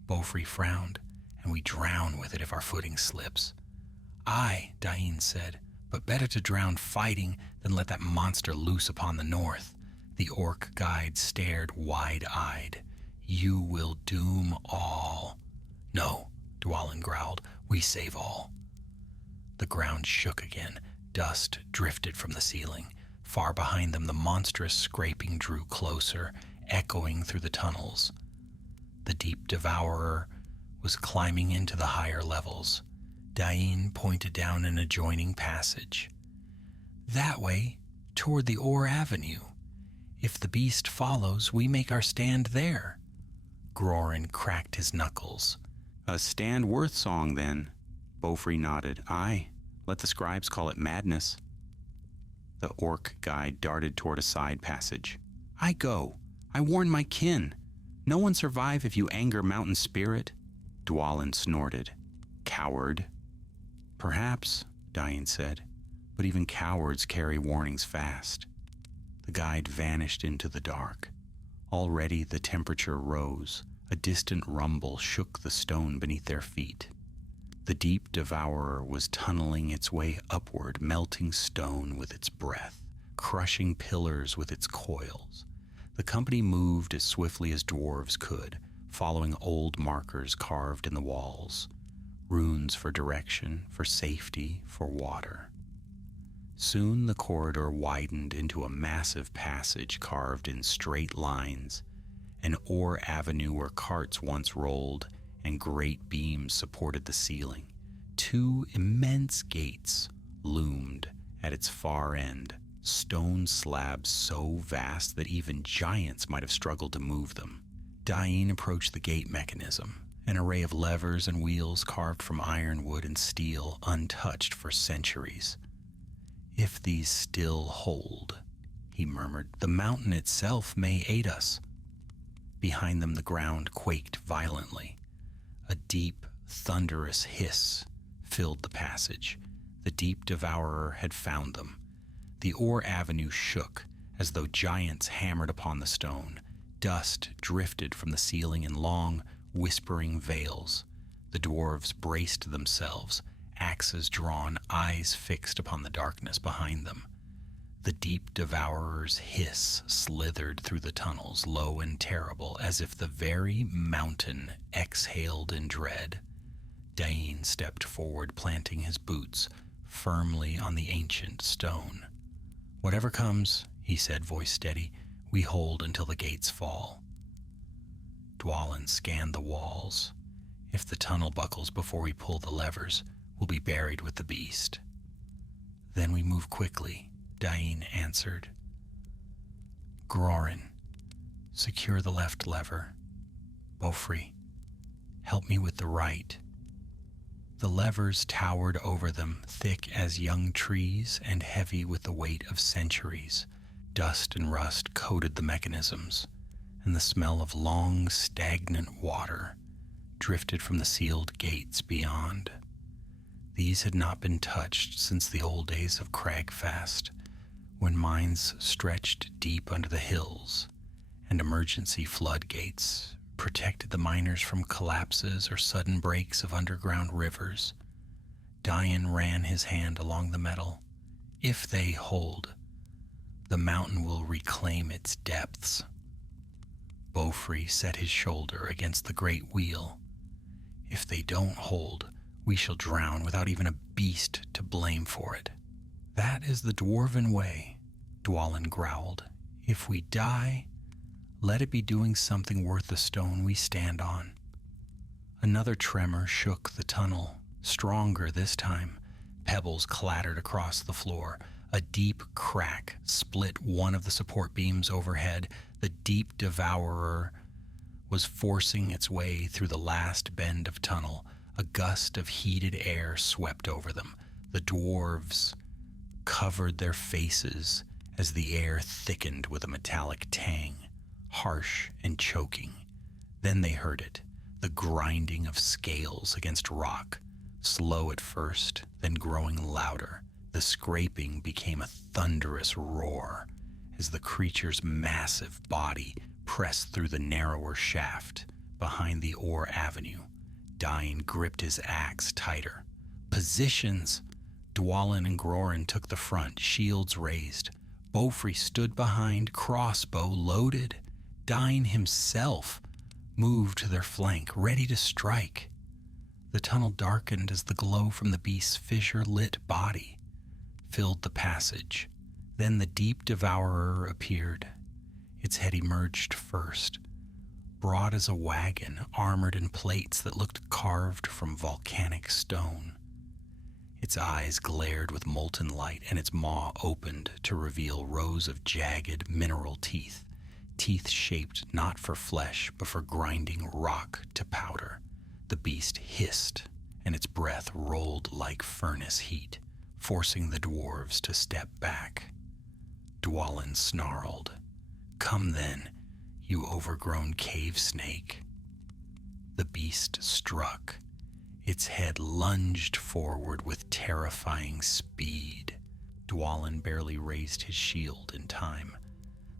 Bofri frowned. "And we drown with it if our footing slips." "Aye," Dáin said, "but better to drown fighting than let that monster loose upon the north." The orc guide stared wide-eyed. "You will doom all." "No," Dwalin growled, "we save all." The ground shook again. Dust drifted from the ceiling. Far behind them, the monstrous scraping drew closer, echoing through the tunnels. The deep devourer was climbing into the higher levels. Dáin pointed down an adjoining passage. That way, toward the Ore Avenue. If the beast follows, we make our stand there. Grorin cracked his knuckles. A stand worth song, then. Beaufry nodded. Aye, let the scribes call it madness. The orc guide darted toward a side passage. I go. I warn my kin. No one survive if you anger mountain spirit. Dwalin snorted. Coward. Perhaps, Dáin said, but even cowards carry warnings fast. The guide vanished into the dark. Already the temperature rose. A distant rumble shook the stone beneath their feet. The deep devourer was tunneling its way upward, melting stone with its breath, crushing pillars with its coils. The company moved as swiftly as dwarves could, following old markers carved in the walls, runes for direction, for safety, for water. Soon the corridor widened into a massive passage carved in straight lines, an ore avenue where carts once rolled and great beams supported the ceiling. Two immense gates loomed at its far end, stone slabs so vast that even giants might have struggled to move them. Dáin approached the gate mechanism, an array of levers and wheels carved from ironwood and steel, untouched for centuries. If these still hold, he murmured, the mountain itself may aid us. Behind them the ground quaked violently. A deep, thunderous hiss filled the passage. The deep devourer had found them. The ore avenue shook as though giants hammered upon the stone. Dust drifted from the ceiling in long, whispering veils. The dwarves braced themselves, axes drawn, eyes fixed upon the darkness behind them. The deep devourer's hiss slithered through the tunnels, low and terrible, as if the very mountain exhaled in dread. Dáin stepped forward, planting his boots firmly on the ancient stone. Whatever comes, he said, voice steady, we hold until the gates fall. Dwalin scanned the walls. If the tunnel buckles before we pull the levers, we'll be buried with the beast. Then we move quickly, Dáin answered. Grorin, secure the left lever. Beaufry, help me with the right. The levers towered over them, thick as young trees and heavy with the weight of centuries. Dust and rust coated the mechanisms, and the smell of long, stagnant water drifted from the sealed gates beyond. These had not been touched since the old days of Cragfast, when mines stretched deep under the hills, and emergency floodgates protected the miners from collapses or sudden breaks of underground rivers. Dáin ran his hand along the metal. If they hold, the mountain will reclaim its depths. Beaufry set his shoulder against the great wheel. If they don't hold, we shall drown without even a beast to blame for it. That is the dwarven way, Dwalin growled. If we die, let it be doing something worth the stone we stand on. Another tremor shook the tunnel, stronger this time. Pebbles clattered across the floor. A deep crack split one of the support beams overhead. The deep devourer was forcing its way through the last bend of tunnel. A gust of heated air swept over them. The dwarves covered their faces as the air thickened with a metallic tang, harsh and choking. Then they heard it, the grinding of scales against rock, slow at first, then growing louder. The scraping became a thunderous roar as the creature's massive body pressed through the narrower shaft behind the ore avenue. Dáin gripped his axe tighter. Positions! Dwalin and Grorin took the front, shields raised. Beaufry stood behind, crossbow loaded. Dáin himself moved to their flank, ready to strike. The tunnel darkened as the glow from the beast's fissure-lit body filled the passage. Then the deep devourer appeared. Its head emerged first, broad as a wagon, armored in plates that looked carved from volcanic stone. Its eyes glared with molten light, and its maw opened to reveal rows of jagged mineral teeth, teeth shaped not for flesh, but for grinding rock to powder. The beast hissed, and its breath rolled like furnace heat, forcing the dwarves to step back. Dwalin snarled, "Come then, you overgrown cave snake." The beast struck. Its head lunged forward with terrifying speed. Dwalin barely raised his shield in time.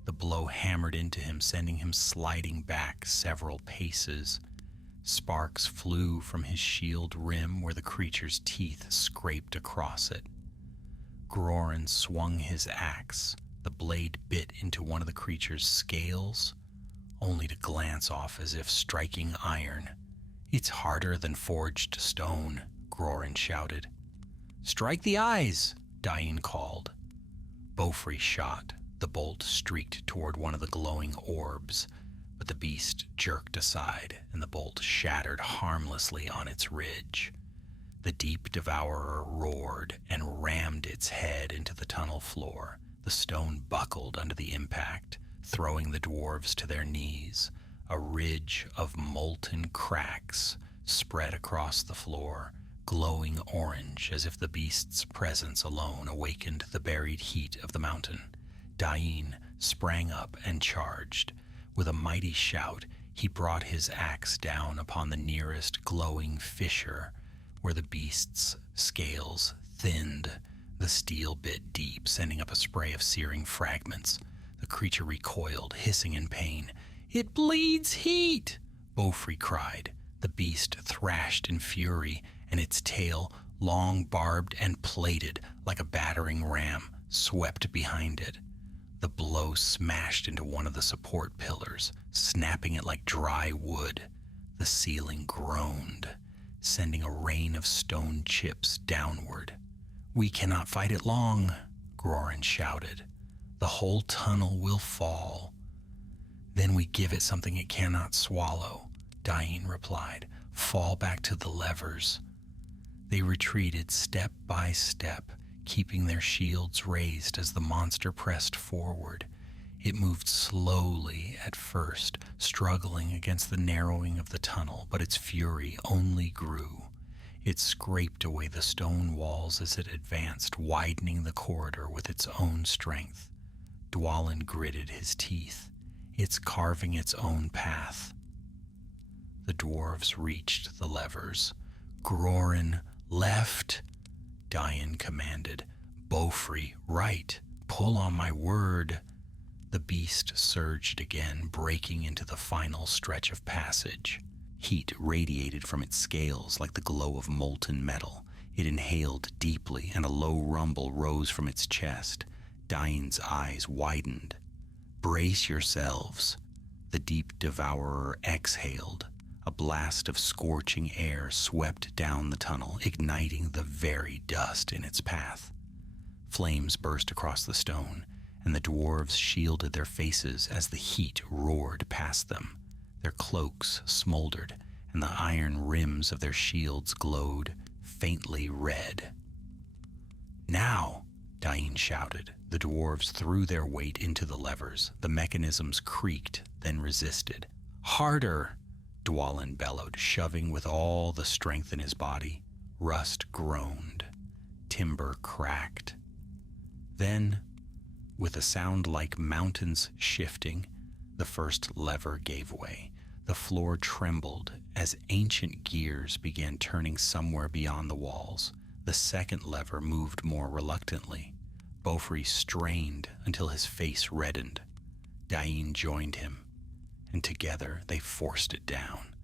The blow hammered into him, sending him sliding back several paces. Sparks flew from his shield rim where the creature's teeth scraped across it. Grorin swung his axe. The blade bit into one of the creature's scales, only to glance off as if striking iron. "It's harder than forged stone," Grorin shouted. "Strike the eyes," Dáin called. Beaufrey shot. The bolt streaked toward one of the glowing orbs, but the beast jerked aside, and the bolt shattered harmlessly on its ridge. The deep devourer roared and rammed its head into the tunnel floor. The stone buckled under the impact, throwing the dwarves to their knees. A ridge of molten cracks spread across the floor, glowing orange as if the beast's presence alone awakened the buried heat of the mountain. Dáin sprang up and charged. With a mighty shout, he brought his axe down upon the nearest glowing fissure, where the beast's scales thinned. The steel bit deep, sending up a spray of searing fragments. The creature recoiled, hissing in pain. "It bleeds heat!" Beaufrey cried. The beast thrashed in fury, and its tail, long barbed and plated like a battering ram, swept behind it. The blow smashed into one of the support pillars, snapping it like dry wood. The ceiling groaned, sending a rain of stone chips downward. "We cannot fight it long," Grorin shouted. "The whole tunnel will fall." "Then we give it something it cannot swallow," Dáin replied. "Fall back to the levers." They retreated step by step, keeping their shields raised as the monster pressed forward. It moved slowly at first, struggling against the narrowing of the tunnel, but its fury only grew. It scraped away the stone walls as it advanced, widening the corridor with its own strength. Dwalin gritted his teeth. It's carving its own path. The dwarves reached the levers. "Grorin, left," Dáin commanded. "Beaufrey, right. Pull on my word." The beast surged again, breaking into the final stretch of passage. Heat radiated from its scales like the glow of molten metal. It inhaled deeply, and a low rumble rose from its chest. Dáin's eyes widened. "Brace yourselves." The deep devourer exhaled. A blast of scorching air swept down the tunnel, igniting the very dust in its path. Flames burst across the stone, and the dwarves shielded their faces as the heat roared past them. Their cloaks smoldered, and the iron rims of their shields glowed faintly red. "Now!" Dáin shouted. The dwarves threw their weight into the levers. The mechanisms creaked, then resisted. "Harder!" Dwalin bellowed, shoving with all the strength in his body. Rust groaned. Timber cracked. Then, with a sound like mountains shifting, the first lever gave way. The floor trembled as ancient gears began turning somewhere beyond the walls. The second lever moved more reluctantly. Beaufrey strained until his face reddened. Dáin joined him, and together they forced it down.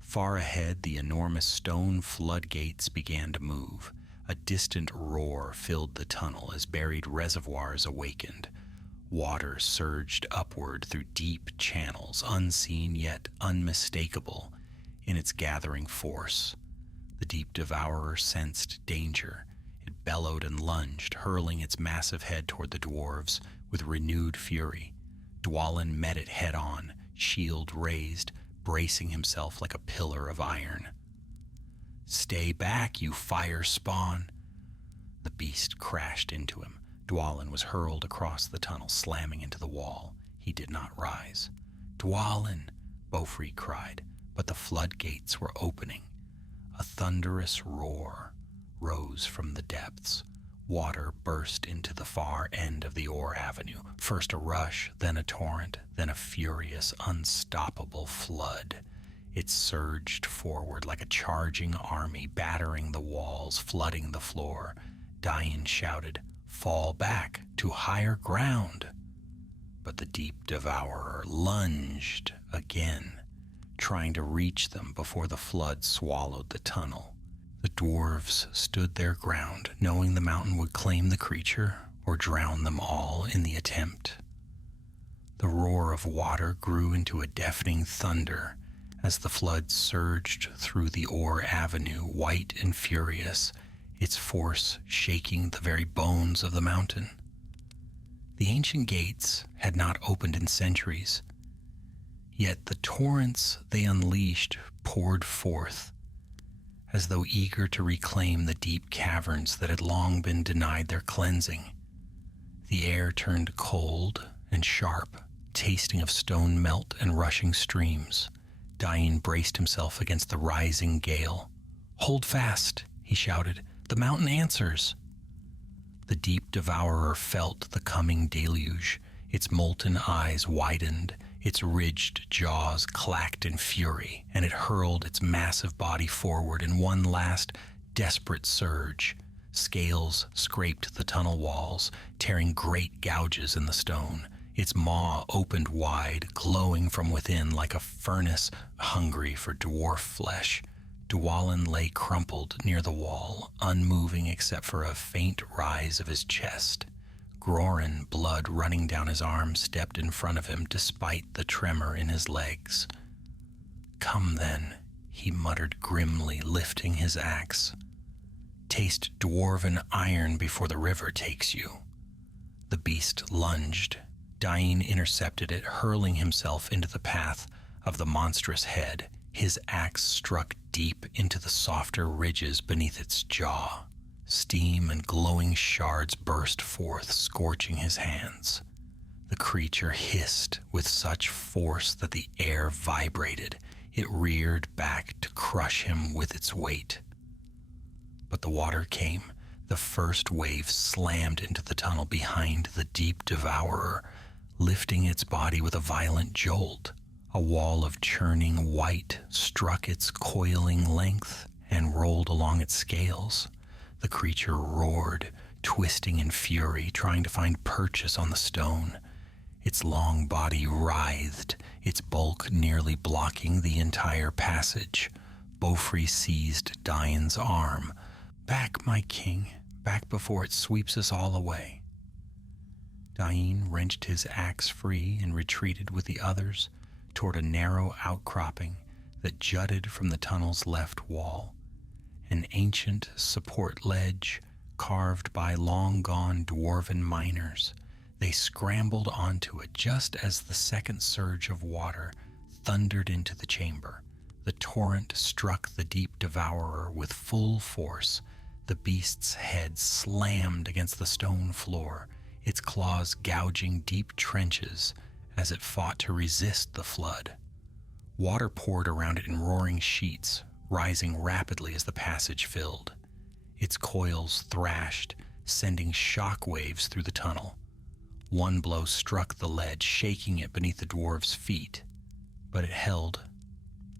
Far ahead, the enormous stone floodgates began to move. A distant roar filled the tunnel as buried reservoirs awakened. Water surged upward through deep channels, unseen yet unmistakable in its gathering force. The deep devourer sensed danger. It bellowed and lunged, hurling its massive head toward the dwarves with renewed fury. Dwalin met it head on, shield raised, bracing himself like a pillar of iron. "Stay back, you fire spawn!" The beast crashed into him. Dwalin was hurled across the tunnel, slamming into the wall. He did not rise. "Dwalin!" Beaufry cried, but the floodgates were opening. A thunderous roar rose from the depths. Water burst into the far end of the ore avenue. First a rush, then a torrent, then a furious, unstoppable flood. It surged forward like a charging army, battering the walls, flooding the floor. Dáin shouted, "Fall back to higher ground!" But the deep devourer lunged again, trying to reach them before the flood swallowed the tunnel. The dwarves stood their ground, knowing the mountain would claim the creature or drown them all in the attempt. The roar of water grew into a deafening thunder as the flood surged through the ore avenue, white and furious, its force shaking the very bones of the mountain. The ancient gates had not opened in centuries, yet the torrents they unleashed poured forth, as though eager to reclaim the deep caverns that had long been denied their cleansing. The air turned cold and sharp, tasting of stone melt and rushing streams. Dáin braced himself against the rising gale. "Hold fast," he shouted. "The mountain answers." The deep devourer felt the coming deluge. Its molten eyes widened, its ridged jaws clacked in fury, and it hurled its massive body forward in one last, desperate surge. Scales scraped the tunnel walls, tearing great gouges in the stone. Its maw opened wide, glowing from within like a furnace hungry for dwarf flesh. Dwalin lay crumpled near the wall, unmoving except for a faint rise of his chest. Grorin, blood running down his arm, stepped in front of him despite the tremor in his legs. "Come then," he muttered grimly, lifting his axe. "Taste dwarven iron before the river takes you." The beast lunged. Dáin intercepted it, hurling himself into the path of the monstrous head. His axe struck deep into the softer ridges beneath its jaw. Steam and glowing shards burst forth, scorching his hands. The creature hissed with such force that the air vibrated. It reared back to crush him with its weight. But the water came. The first wave slammed into the tunnel behind the deep devourer, lifting its body with a violent jolt. A wall of churning white struck its coiling length and rolled along its scales. The creature roared, twisting in fury, trying to find purchase on the stone. Its long body writhed, its bulk nearly blocking the entire passage. Beaufry seized Dáin's arm. "Back, my king, back before it sweeps us all away." Dáin wrenched his axe free and retreated with the others toward a narrow outcropping that jutted from the tunnel's left wall, an ancient support ledge carved by long-gone dwarven miners. They scrambled onto it just as the second surge of water thundered into the chamber. The torrent struck the deep devourer with full force. The beast's head slammed against the stone floor, its claws gouging deep trenches as it fought to resist the flood. Water poured around it in roaring sheets, rising rapidly as the passage filled. Its coils thrashed, sending shock waves through the tunnel. One blow struck the ledge, shaking it beneath the dwarf's feet, but it held,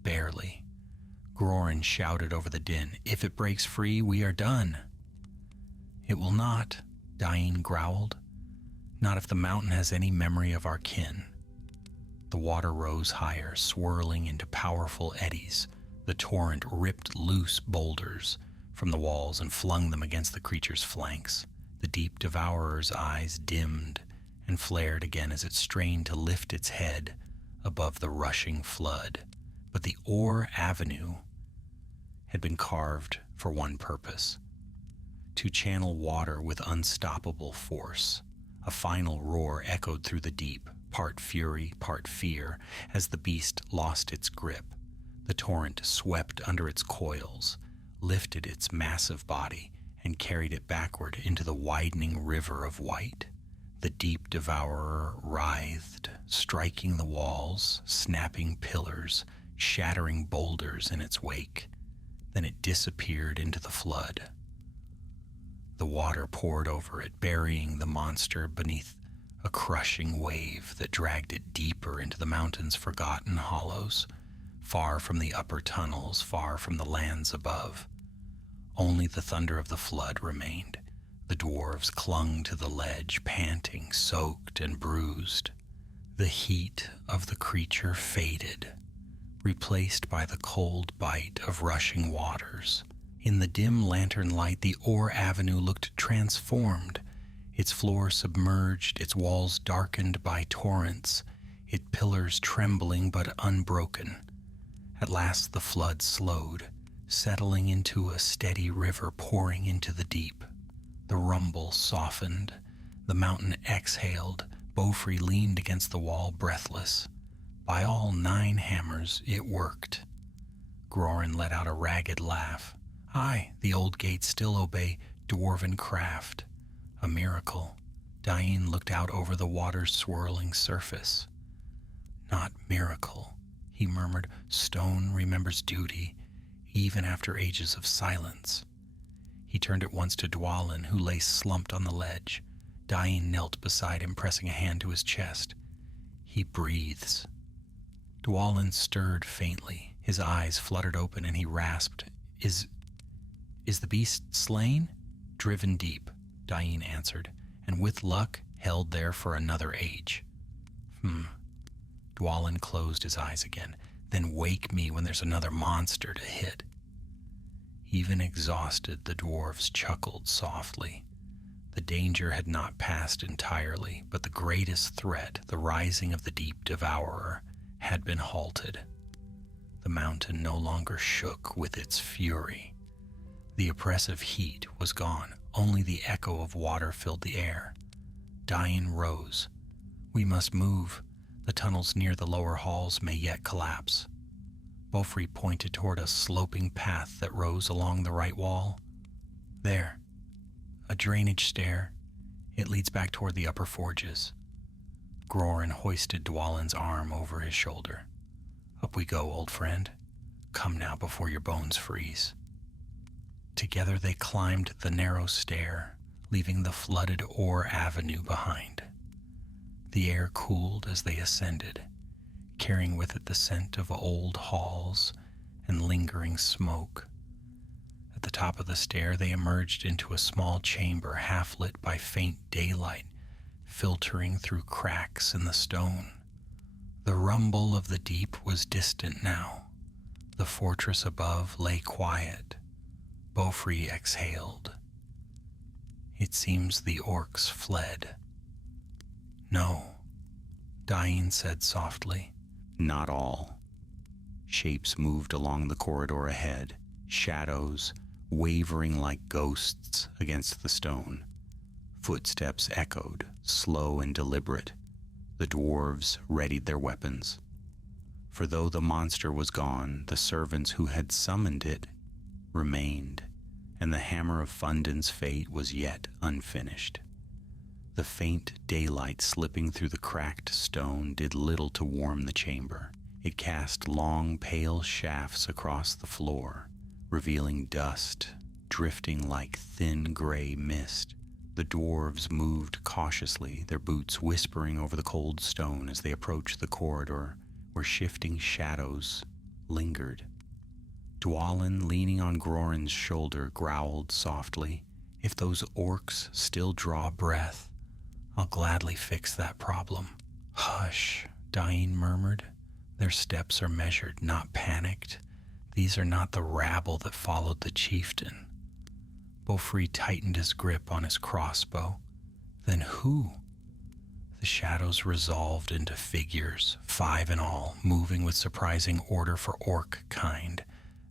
barely. Grorin shouted over the din, "If it breaks free, we are done." "It will not," Dáin growled. "Not if the mountain has any memory of our kin." The water rose higher, swirling into powerful eddies. The torrent ripped loose boulders from the walls and flung them against the creature's flanks. The deep devourer's eyes dimmed and flared again as it strained to lift its head above the rushing flood. But the ore avenue had been carved for one purpose: to channel water with unstoppable force. A final roar echoed through the deep, part fury, part fear, as the beast lost its grip. The torrent swept under its coils, lifted its massive body, and carried it backward into the widening river of white. The deep devourer writhed, striking the walls, snapping pillars, shattering boulders in its wake. Then it disappeared into the flood. The water poured over it, burying the monster beneath a crushing wave that dragged it deeper into the mountain's forgotten hollows, far from the upper tunnels, far from the lands above. Only the thunder of the flood remained. The dwarves clung to the ledge, panting, soaked and bruised. The heat of the creature faded, replaced by the cold bite of rushing waters. In the dim lantern light, the ore avenue looked transformed, its floor submerged, its walls darkened by torrents, its pillars trembling but unbroken. At last the flood slowed, settling into a steady river pouring into the deep. The rumble softened, the mountain exhaled. Beaufrey leaned against the wall, breathless. By all 9 hammers, it worked. Grorin let out a ragged laugh. Aye, the old gates still obey dwarven craft. A miracle. Dáin looked out over the water's swirling surface. Not miracle, he murmured. Stone remembers duty, even after ages of silence. He turned at once to Dwalin, who lay slumped on the ledge. Dáin knelt beside him, pressing a hand to his chest. He breathes. Dwalin stirred faintly. His eyes fluttered open, and he rasped, Is the beast slain? Driven deep, Dáin answered, and with luck held there for another age. Dwalin closed his eyes again. Then wake me when there's another monster to hit. Even exhausted, the dwarves chuckled softly. The danger had not passed entirely, but the greatest threat, the rising of the deep devourer, had been halted. The mountain no longer shook with its fury. The oppressive heat was gone. Only the echo of water filled the air. Dáin rose. We must move. The tunnels near the lower halls may yet collapse. Beaufrey pointed toward a sloping path that rose along the right wall. There, a drainage stair. It leads back toward the upper forges. Grorin hoisted Dwalin's arm over his shoulder. Up we go, old friend. Come now before your bones freeze. Together they climbed the narrow stair, leaving the flooded ore avenue behind. The air cooled as they ascended, carrying with it the scent of old halls and lingering smoke. At the top of the stair they emerged into a small chamber half lit by faint daylight filtering through cracks in the stone. The rumble of the deep was distant now. The fortress above lay quiet. Beaufrey exhaled. It seems the orcs fled. No, Dáin said softly. Not all. Shapes moved along the corridor ahead, shadows wavering like ghosts against the stone. Footsteps echoed, slow and deliberate. The dwarves readied their weapons. For though the monster was gone, the servants who had summoned it remained, and the hammer of Fundin's fate was yet unfinished. The faint daylight slipping through the cracked stone did little to warm the chamber. It cast long, pale shafts across the floor, revealing dust, drifting like thin gray mist. The dwarves moved cautiously, their boots whispering over the cold stone as they approached the corridor where shifting shadows lingered. Dwalin, leaning on Grorin's shoulder, growled softly, If those orcs still draw breath, I'll gladly fix that problem. Hush, Dáin murmured. Their steps are measured, not panicked. These are not the rabble that followed the chieftain. Beaufrey tightened his grip on his crossbow. Then who? The shadows resolved into figures, 5 in all, moving with surprising order for orc kind.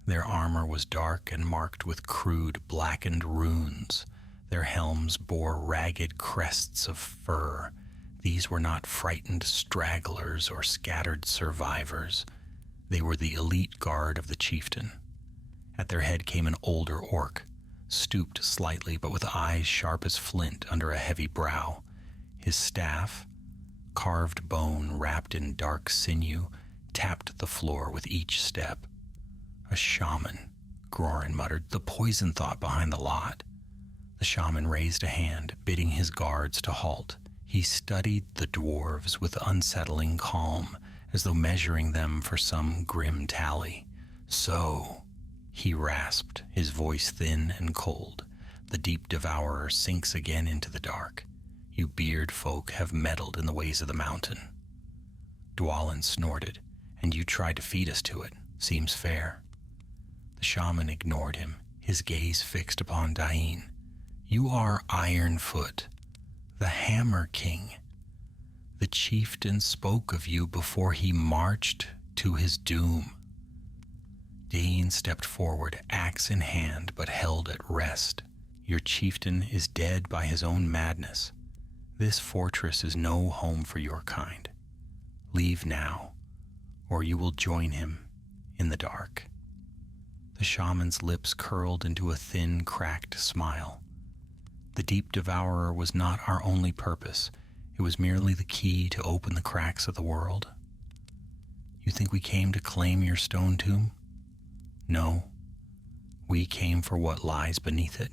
Their armor was dark and marked with crude, blackened runes. Their helms bore ragged crests of fur. These were not frightened stragglers or scattered survivors. They were the elite guard of the chieftain. At their head came an older orc, stooped slightly but with eyes sharp as flint under a heavy brow. His staff, carved bone wrapped in dark sinew, tapped the floor with each step. "A shaman," Grorin muttered, "the poison thought behind the lot." The shaman raised a hand, bidding his guards to halt. He studied the dwarves with unsettling calm, as though measuring them for some grim tally. "So," he rasped, his voice thin and cold, "the deep devourer sinks again into the dark. You beard folk have meddled in the ways of the mountain." Dwalin snorted. "And you tried to feed us to it. Seems fair." The shaman ignored him, his gaze fixed upon Dáin. "You are Ironfoot, the Hammer King. The chieftain spoke of you before he marched to his doom." Dáin stepped forward, axe in hand, but held at rest. "Your chieftain is dead by his own madness. This fortress is no home for your kind. Leave now, or you will join him in the dark." The shaman's lips curled into a thin, cracked smile. "The deep devourer was not our only purpose. It was merely the key to open the cracks of the world. You think we came to claim your stone tomb? No, we came for what lies beneath it."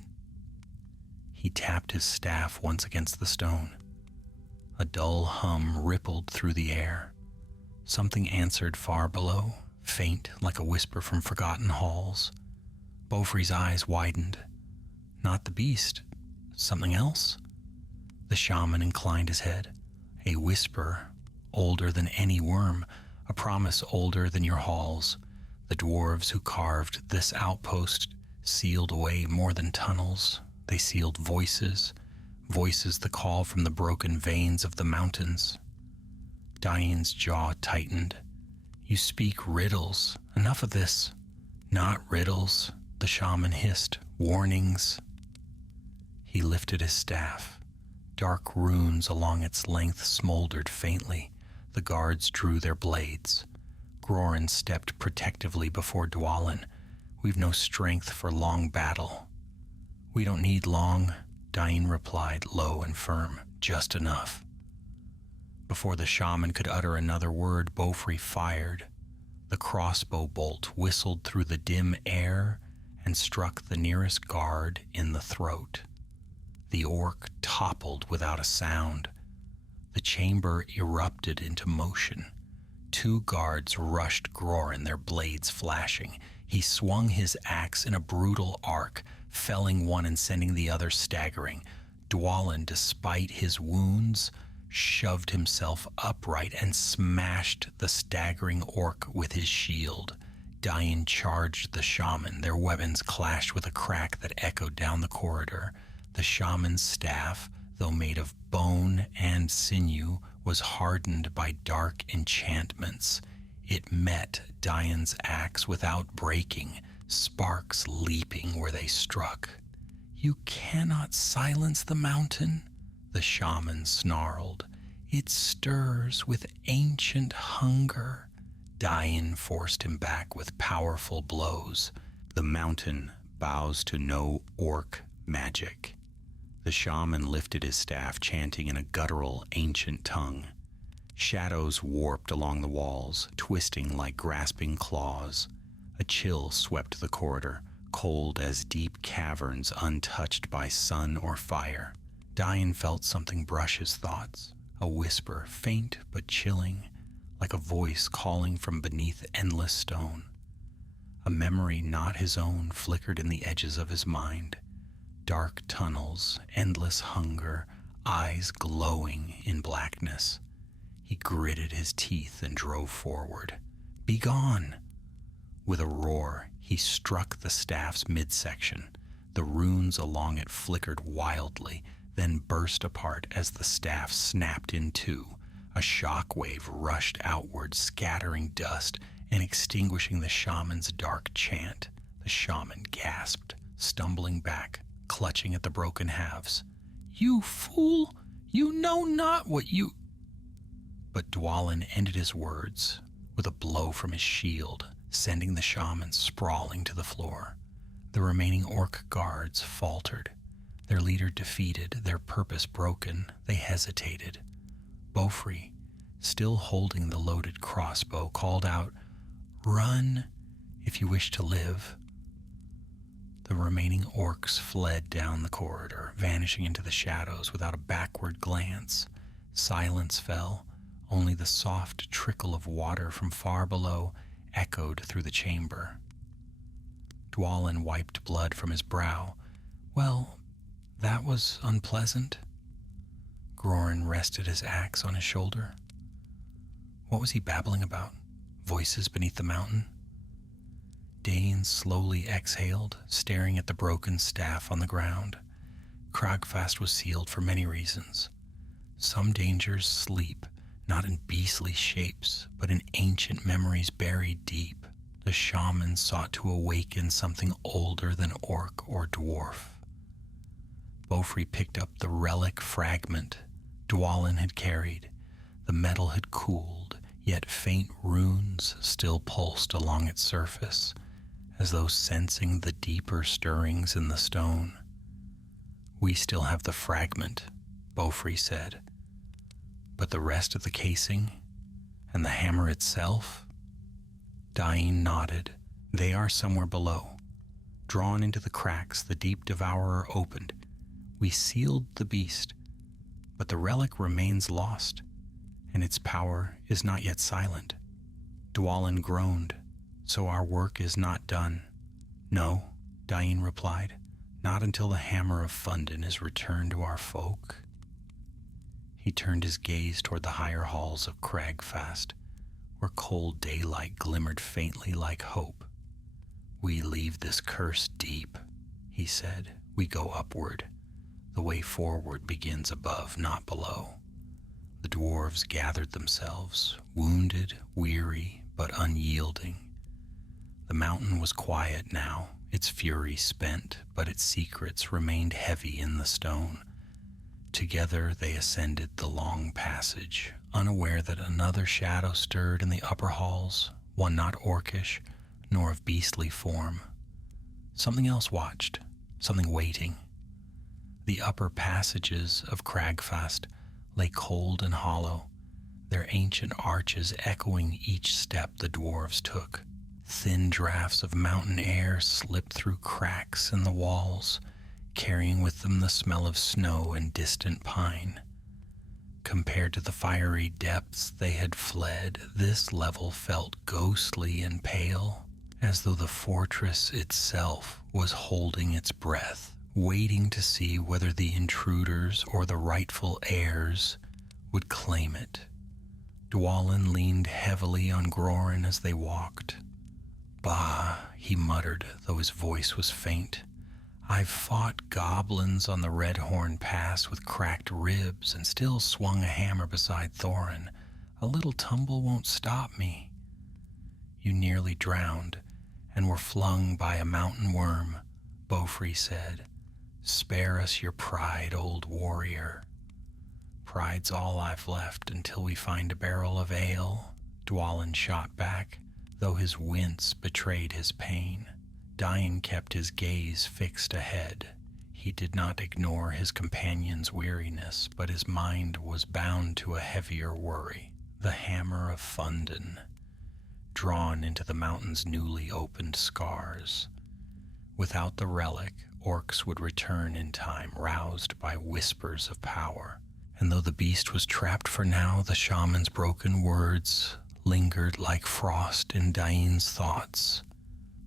He tapped his staff once against the stone. A dull hum rippled through the air. Something answered far below, faint like a whisper from forgotten halls. Beaufry's eyes widened. Not the beast. Something else? The shaman inclined his head. "A whisper, older than any worm, a promise older than your halls. The dwarves who carved this outpost sealed away more than tunnels. They sealed voices, voices that call from the broken veins of the mountains." Dáin's jaw tightened. "You speak riddles. Enough of this." "Not riddles," the shaman hissed. "Warnings." He lifted his staff. Dark runes along its length smoldered faintly. The guards drew their blades. Grorin stepped protectively before Dwalin. "We've no strength for long battle." "We don't need long," Dáin replied, low and firm. "Just enough." Before the shaman could utter another word, Beaufry fired. The crossbow bolt whistled through the dim air and struck the nearest guard in the throat. The orc toppled without a sound. The chamber erupted into motion. Two guards rushed Grorin, their blades flashing. He swung his axe in a brutal arc, felling one and sending the other staggering. Dwalin, despite his wounds, shoved himself upright and smashed the staggering orc with his shield. Dáin charged the shaman. Their weapons clashed with a crack that echoed down the corridor. The shaman's staff, though made of bone and sinew, was hardened by dark enchantments. It met Dáin's axe without breaking, sparks leaping where they struck. "You cannot silence the mountain," the shaman snarled. "It stirs with ancient hunger." Dáin forced him back with powerful blows. "The mountain bows to no orc magic." The shaman lifted his staff, chanting in a guttural, ancient tongue. Shadows warped along the walls, twisting like grasping claws. A chill swept the corridor, cold as deep caverns untouched by sun or fire. Dáin felt something brush his thoughts, a whisper, faint but chilling, like a voice calling from beneath endless stone. A memory not his own flickered in the edges of his mind. Dark tunnels, endless hunger, eyes glowing in blackness. He gritted his teeth and drove forward. "Begone!" With a roar, he struck the staff's midsection. The runes along it flickered wildly, then burst apart as the staff snapped in two. A shock wave rushed outward, scattering dust and extinguishing the shaman's dark chant. The shaman gasped, stumbling back, clutching at the broken halves. "You fool! You know not what you—" But Dwalin ended his words with a blow from his shield, sending the shaman sprawling to the floor. The remaining orc guards faltered. Their leader defeated, their purpose broken, they hesitated. Beaufry, still holding the loaded crossbow, called out, "Run, if you wish to live." The remaining orcs fled down the corridor, vanishing into the shadows without a backward glance. Silence fell. Only the soft trickle of water from far below echoed through the chamber. Dwalin wiped blood from his brow. "Well, that was unpleasant." Grorin rested his axe on his shoulder. What was he babbling about? Voices beneath the mountain? Dáin slowly exhaled, staring at the broken staff on the ground. Cragfast was sealed for many reasons. Some dangers sleep, not in beastly shapes, but in ancient memories buried deep. The shaman sought to awaken something older than orc or dwarf. Beaufry picked up the relic fragment Dwalin had carried. The metal had cooled, yet faint runes still pulsed along its surface, as though sensing the deeper stirrings in the stone. "We still have the fragment," Beaufry said. "But the rest of the casing? And the hammer itself?" Dáin nodded. "They are somewhere below." Drawn into the cracks, the deep devourer opened. "We sealed the beast, but the relic remains lost, and its power is not yet silent." Dwalin groaned. "So our work is not done." "No," Dáin replied. "Not until the hammer of Fundin is returned to our folk." He turned his gaze toward the higher halls of Cragfast, where cold daylight glimmered faintly like hope. "We leave this curse deep," he said. "We go upward. The way forward begins above, not below." The dwarves gathered themselves, wounded, weary, but unyielding. The mountain was quiet now, its fury spent, but its secrets remained heavy in the stone. Together they ascended the long passage, unaware that another shadow stirred in the upper halls, one not orcish, nor of beastly form. Something else watched, something waiting. The upper passages of Cragfast lay cold and hollow, their ancient arches echoing each step the dwarves took. Thin draughts of mountain air slipped through cracks in the walls, carrying with them the smell of snow and distant pine. Compared to the fiery depths they had fled, this level felt ghostly and pale, as though the fortress itself was holding its breath, waiting to see whether the intruders or the rightful heirs would claim it. Dwalin leaned heavily on Grorin as they walked. "Bah," he muttered, though his voice was faint. "I've fought goblins on the Redhorn Pass with cracked ribs and still swung a hammer beside Thorin. A little tumble won't stop me." "You nearly drowned and were flung by a mountain worm," Beaufry said. "Spare us your pride, old warrior." "Pride's all I've left until we find a barrel of ale," Dwalin shot back, though his wince betrayed his pain. Dáin kept his gaze fixed ahead. He did not ignore his companion's weariness, but his mind was bound to a heavier worry. The hammer of Fundin, drawn into the mountain's newly opened scars. Without the relic, orcs would return in time, roused by whispers of power. And though the beast was trapped for now, the shaman's broken words lingered like frost in Dáin's thoughts.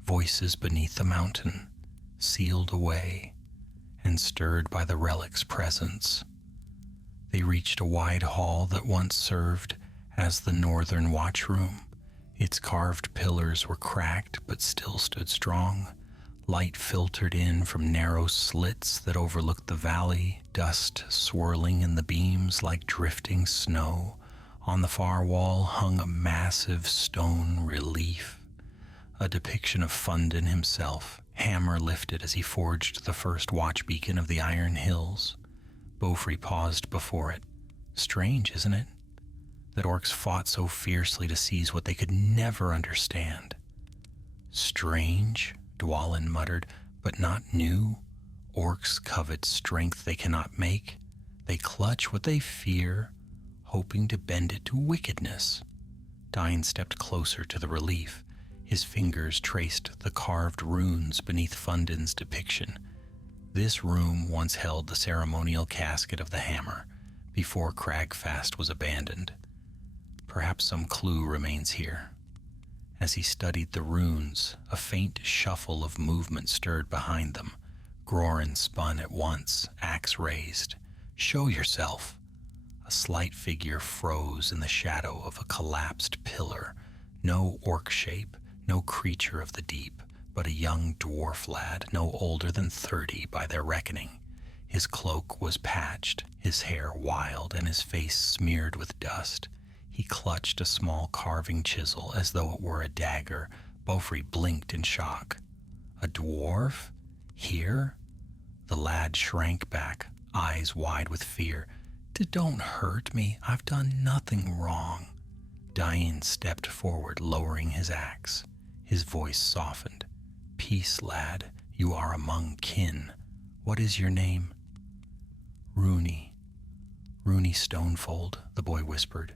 Voices beneath the mountain, sealed away and stirred by the relic's presence. They reached a wide hall that once served as the northern watchroom. Its carved pillars were cracked but still stood strong. Light filtered in from narrow slits that overlooked the valley, dust swirling in the beams like drifting snow. On the far wall hung a massive stone relief, a depiction of Fundin himself, hammer lifted as he forged the first watch beacon of the Iron Hills. Beaufry paused before it. Strange, isn't it, that orcs fought so fiercely to seize what they could never understand? "Strange," Dwalin muttered, but not new. Orcs covet strength they cannot make. They clutch what they fear, hoping to bend it to wickedness. Dáin stepped closer to the relief. His fingers traced the carved runes beneath Fundin's depiction. This room once held the ceremonial casket of the hammer, before Cragfast was abandoned. Perhaps some clue remains here. As he studied the runes, a faint shuffle of movement stirred behind them. Grorin spun at once, axe raised. "Show yourself!" A slight figure froze in the shadow of a collapsed pillar. No orc shape, no creature of the deep, but a young dwarf lad, no older than 30 by their reckoning. His cloak was patched, his hair wild, and his face smeared with dust. He clutched a small carving chisel as though it were a dagger. Beaufry blinked in shock. A dwarf? Here? The lad shrank back, eyes wide with fear. "Don't hurt me. I've done nothing wrong." Dáin stepped forward, lowering his axe. His voice softened. "Peace, lad. You are among kin. What is your name?" "Rooney. Rooney Stonefold," the boy whispered.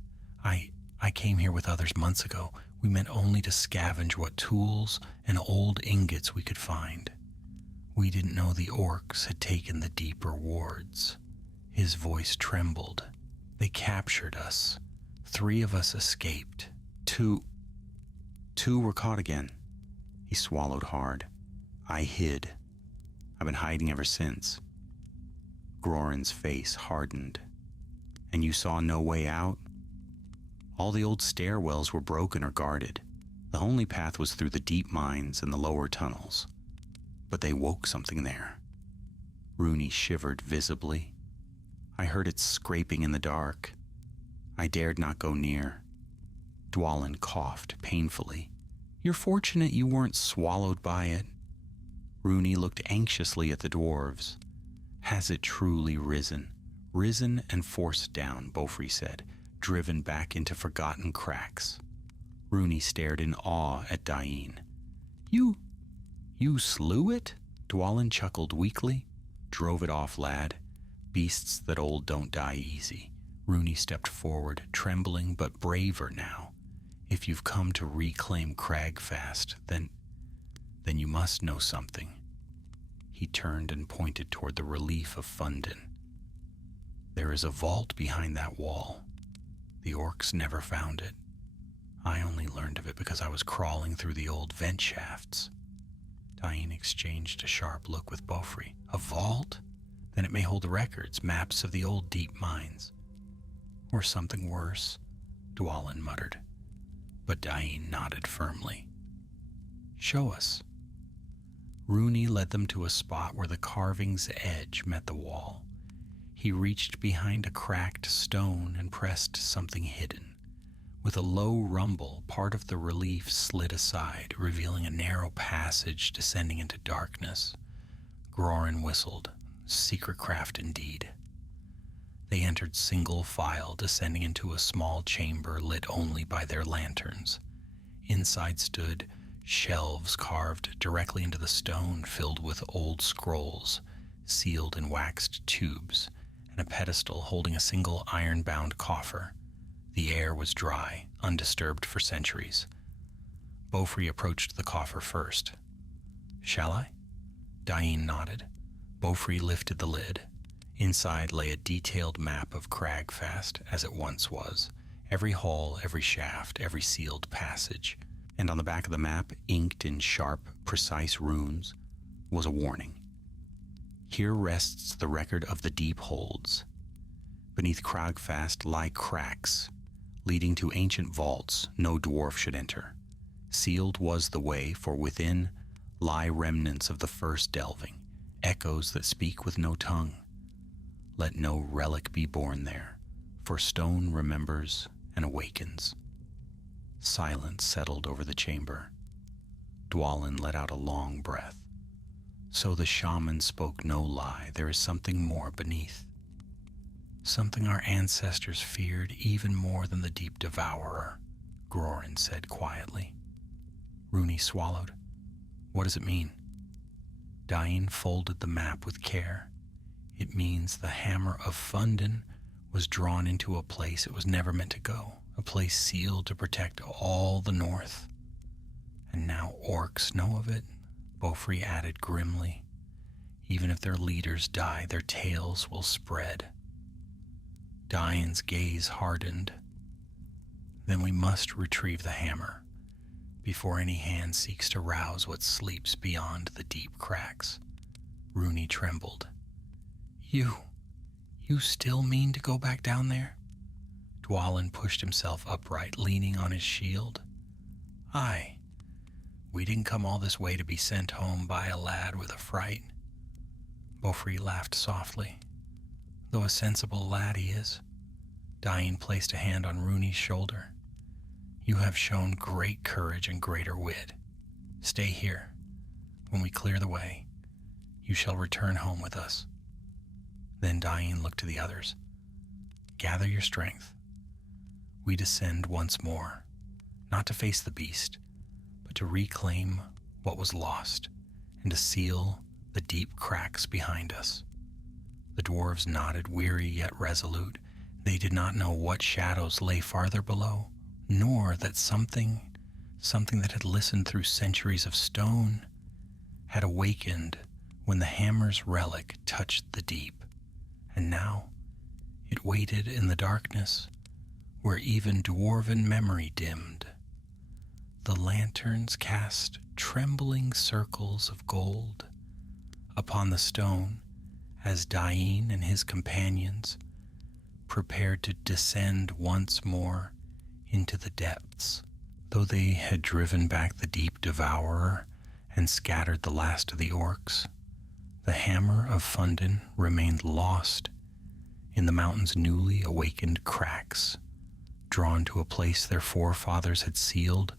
I came here with others months ago. We meant only to scavenge what tools and old ingots we could find. We didn't know the orcs had taken the deeper wards." His voice trembled. "They captured us. 3 of us escaped. Two were caught again." He swallowed hard. "I hid. I've been hiding ever since." Grorin's face hardened. "And you saw no way out?" "All the old stairwells were broken or guarded. The only path was through the deep mines and the lower tunnels. But they woke something there." Rooney shivered visibly. "I heard it scraping in the dark. I dared not go near." Dwalin coughed painfully. "You're fortunate you weren't swallowed by it." Rooney looked anxiously at the dwarves. "Has it truly risen?" "Risen and forced down," Beaufry said, "driven back into forgotten cracks." Rooney stared in awe at Dáin. You slew it?" Dwalin chuckled weakly. "Drove it off, lad. Beasts that old don't die easy." Rooney stepped forward, trembling but braver now. "If you've come to reclaim Cragfast, then you must know something." He turned and pointed toward the relief of Fundin. "There is a vault behind that wall. The orcs never found it. I only learned of it because I was crawling through the old vent shafts." Dáin exchanged a sharp look with Beaufry. "A vault? Then it may hold records, maps of the old deep mines." "Or something worse," Dwalin muttered. But Dáin nodded firmly. "Show us." Rooney led them to a spot where the carving's edge met the wall. He reached behind a cracked stone and pressed something hidden. With a low rumble, part of the relief slid aside, revealing a narrow passage descending into darkness. Grorin whistled. Secret craft indeed. They entered single file, descending into a small chamber lit only by their lanterns. Inside stood shelves carved directly into the stone, filled with old scrolls, sealed in waxed tubes, and a pedestal holding a single iron-bound coffer. The air was dry, undisturbed for centuries. Beaufry approached the coffer first. "Shall I?" Dáin nodded. Beaufry lifted the lid. Inside lay a detailed map of Cragfast as it once was. Every hall, every shaft, every sealed passage. And on the back of the map, inked in sharp, precise runes, was a warning. "Here rests the record of the deep holds. Beneath Cragfast lie cracks, leading to ancient vaults no dwarf should enter. Sealed was the way, for within lie remnants of the first delving, echoes that speak with no tongue. Let no relic be born there, for stone remembers and awakens." Silence settled over the chamber. Dwalin let out a long breath. So the shaman spoke no lie. There is something more beneath. Something our ancestors feared even more than the deep devourer, Grorin said quietly. Rooney swallowed. "What does it mean?" Dáin folded the map with care. It means the hammer of Fundin was drawn into a place it was never meant to go, a place sealed to protect all the north. And now orcs know of it, Beaufry added grimly. Even if their leaders die, their tales will spread. Dáin's gaze hardened. Then we must retrieve the hammer, before any hand seeks to rouse what sleeps beyond the deep cracks. Rooney trembled. You still mean to go back down there? Dwalin pushed himself upright, leaning on his shield. Aye. We didn't come all this way to be sent home by a lad with a fright. Beaufry laughed softly. Though a sensible lad he is. Dáin placed a hand on Rooney's shoulder. You have shown great courage and greater wit. Stay here. When we clear the way, you shall return home with us. Then Dáin looked to the others. Gather your strength. We descend once more, not to face the beast, but to reclaim what was lost and to seal the deep cracks behind us. The dwarves nodded, weary yet resolute. They did not know what shadows lay farther below, nor that something that had listened through centuries of stone, had awakened when the hammer's relic touched the deep. And now it waited in the darkness, where even dwarven memory dimmed. The lanterns cast trembling circles of gold upon the stone as Dáin and his companions prepared to descend once more into the depths. Though they had driven back the deep devourer and scattered the last of the orcs, the hammer of Fundin remained lost in the mountain's newly awakened cracks, drawn to a place their forefathers had sealed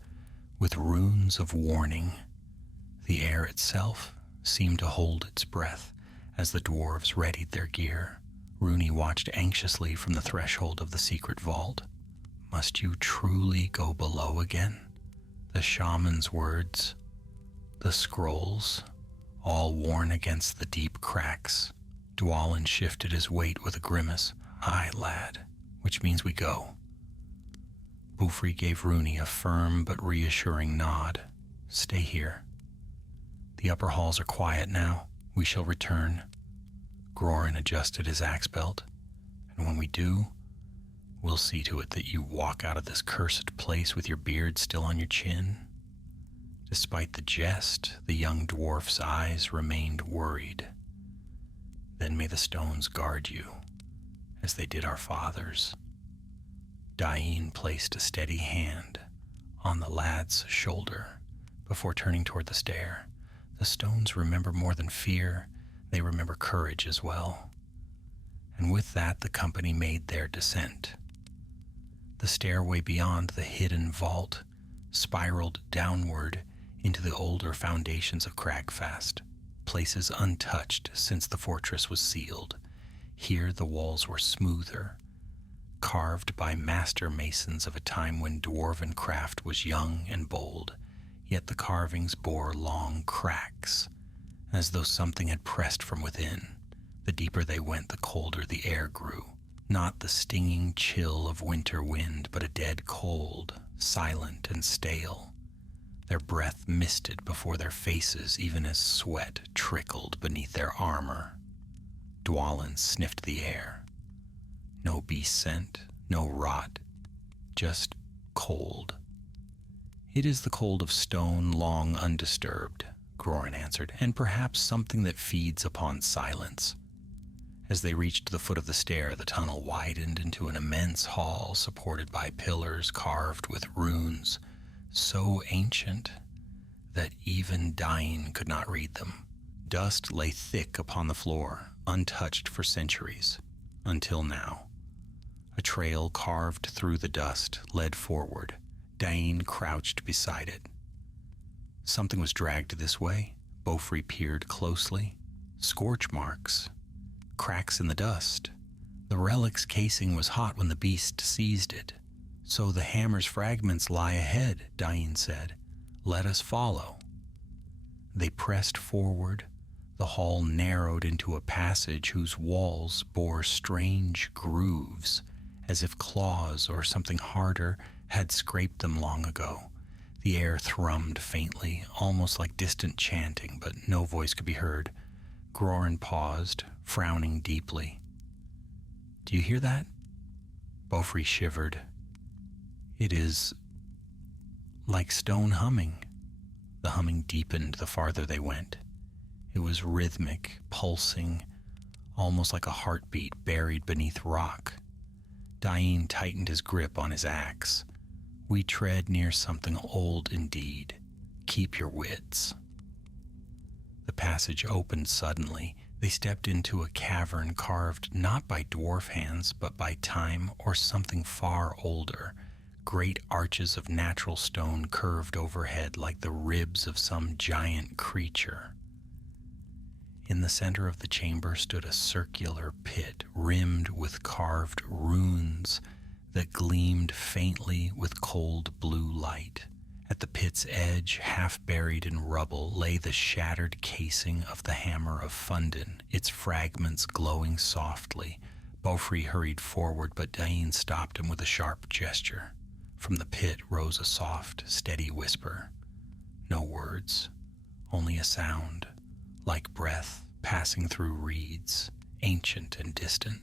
with runes of warning. The air itself seemed to hold its breath as the dwarves readied their gear. Rooney watched anxiously from the threshold of the secret vault. Must you truly go below again? The shaman's words, the scrolls, all worn against the deep cracks. Dwalin shifted his weight with a grimace. Aye, lad, which means we go. Beaufry gave Rooney a firm but reassuring nod. Stay here. The upper halls are quiet now. We shall return. Grorin adjusted his axe belt. And when we do, we'll see to it that you walk out of this cursed place with your beard still on your chin. Despite the jest, the young dwarf's eyes remained worried. Then may the stones guard you, as they did our fathers. Dáin placed a steady hand on the lad's shoulder before turning toward the stair. The stones remember more than fear, they remember courage as well. And with that, the company made their descent. The stairway beyond the hidden vault spiraled downward into the older foundations of Cragfast, places untouched since the fortress was sealed. Here the walls were smoother, carved by master masons of a time when dwarven craft was young and bold, yet the carvings bore long cracks, as though something had pressed from within. The deeper they went, the colder the air grew. Not the stinging chill of winter wind, but a dead cold, silent and stale. Their breath misted before their faces, even as sweat trickled beneath their armor. Dwalin sniffed the air. No beast scent, no rot, just cold. It is the cold of stone long undisturbed, Grorin answered, and perhaps something that feeds upon silence. As they reached the foot of the stair, the tunnel widened into an immense hall supported by pillars carved with runes so ancient that even Dáin could not read them. Dust lay thick upon the floor, untouched for centuries, until now. A trail carved through the dust led forward. Dáin crouched beside it. Something was dragged this way. Beaufry peered closely. Scorch marks, cracks in the dust. The relic's casing was hot when the beast seized it. So the hammer's fragments lie ahead, Dáin said. Let us follow. They pressed forward, The hall narrowed into a passage whose walls bore strange grooves, as if claws or something harder had scraped them long ago. The air thrummed faintly, almost like distant chanting, but no voice could be heard. Grorin paused, frowning deeply. "Do you hear that?" Beaufry shivered. "It is like stone humming." The humming deepened the farther they went. It was rhythmic, pulsing, almost like a heartbeat buried beneath rock. Dáin tightened his grip on his axe. "We tread near something old indeed. Keep your wits." The passage opened suddenly. They stepped into a cavern carved not by dwarf hands, but by time or something far older. Great arches of natural stone curved overhead like the ribs of some giant creature. In the center of the chamber stood a circular pit rimmed with carved runes that gleamed faintly with cold blue light. At the pit's edge, half buried in rubble, lay the shattered casing of the hammer of Fundin, its fragments glowing softly. Beaufry hurried forward, but Dáin stopped him with a sharp gesture. From the pit rose a soft, steady whisper. No words, only a sound, like breath passing through reeds, ancient and distant.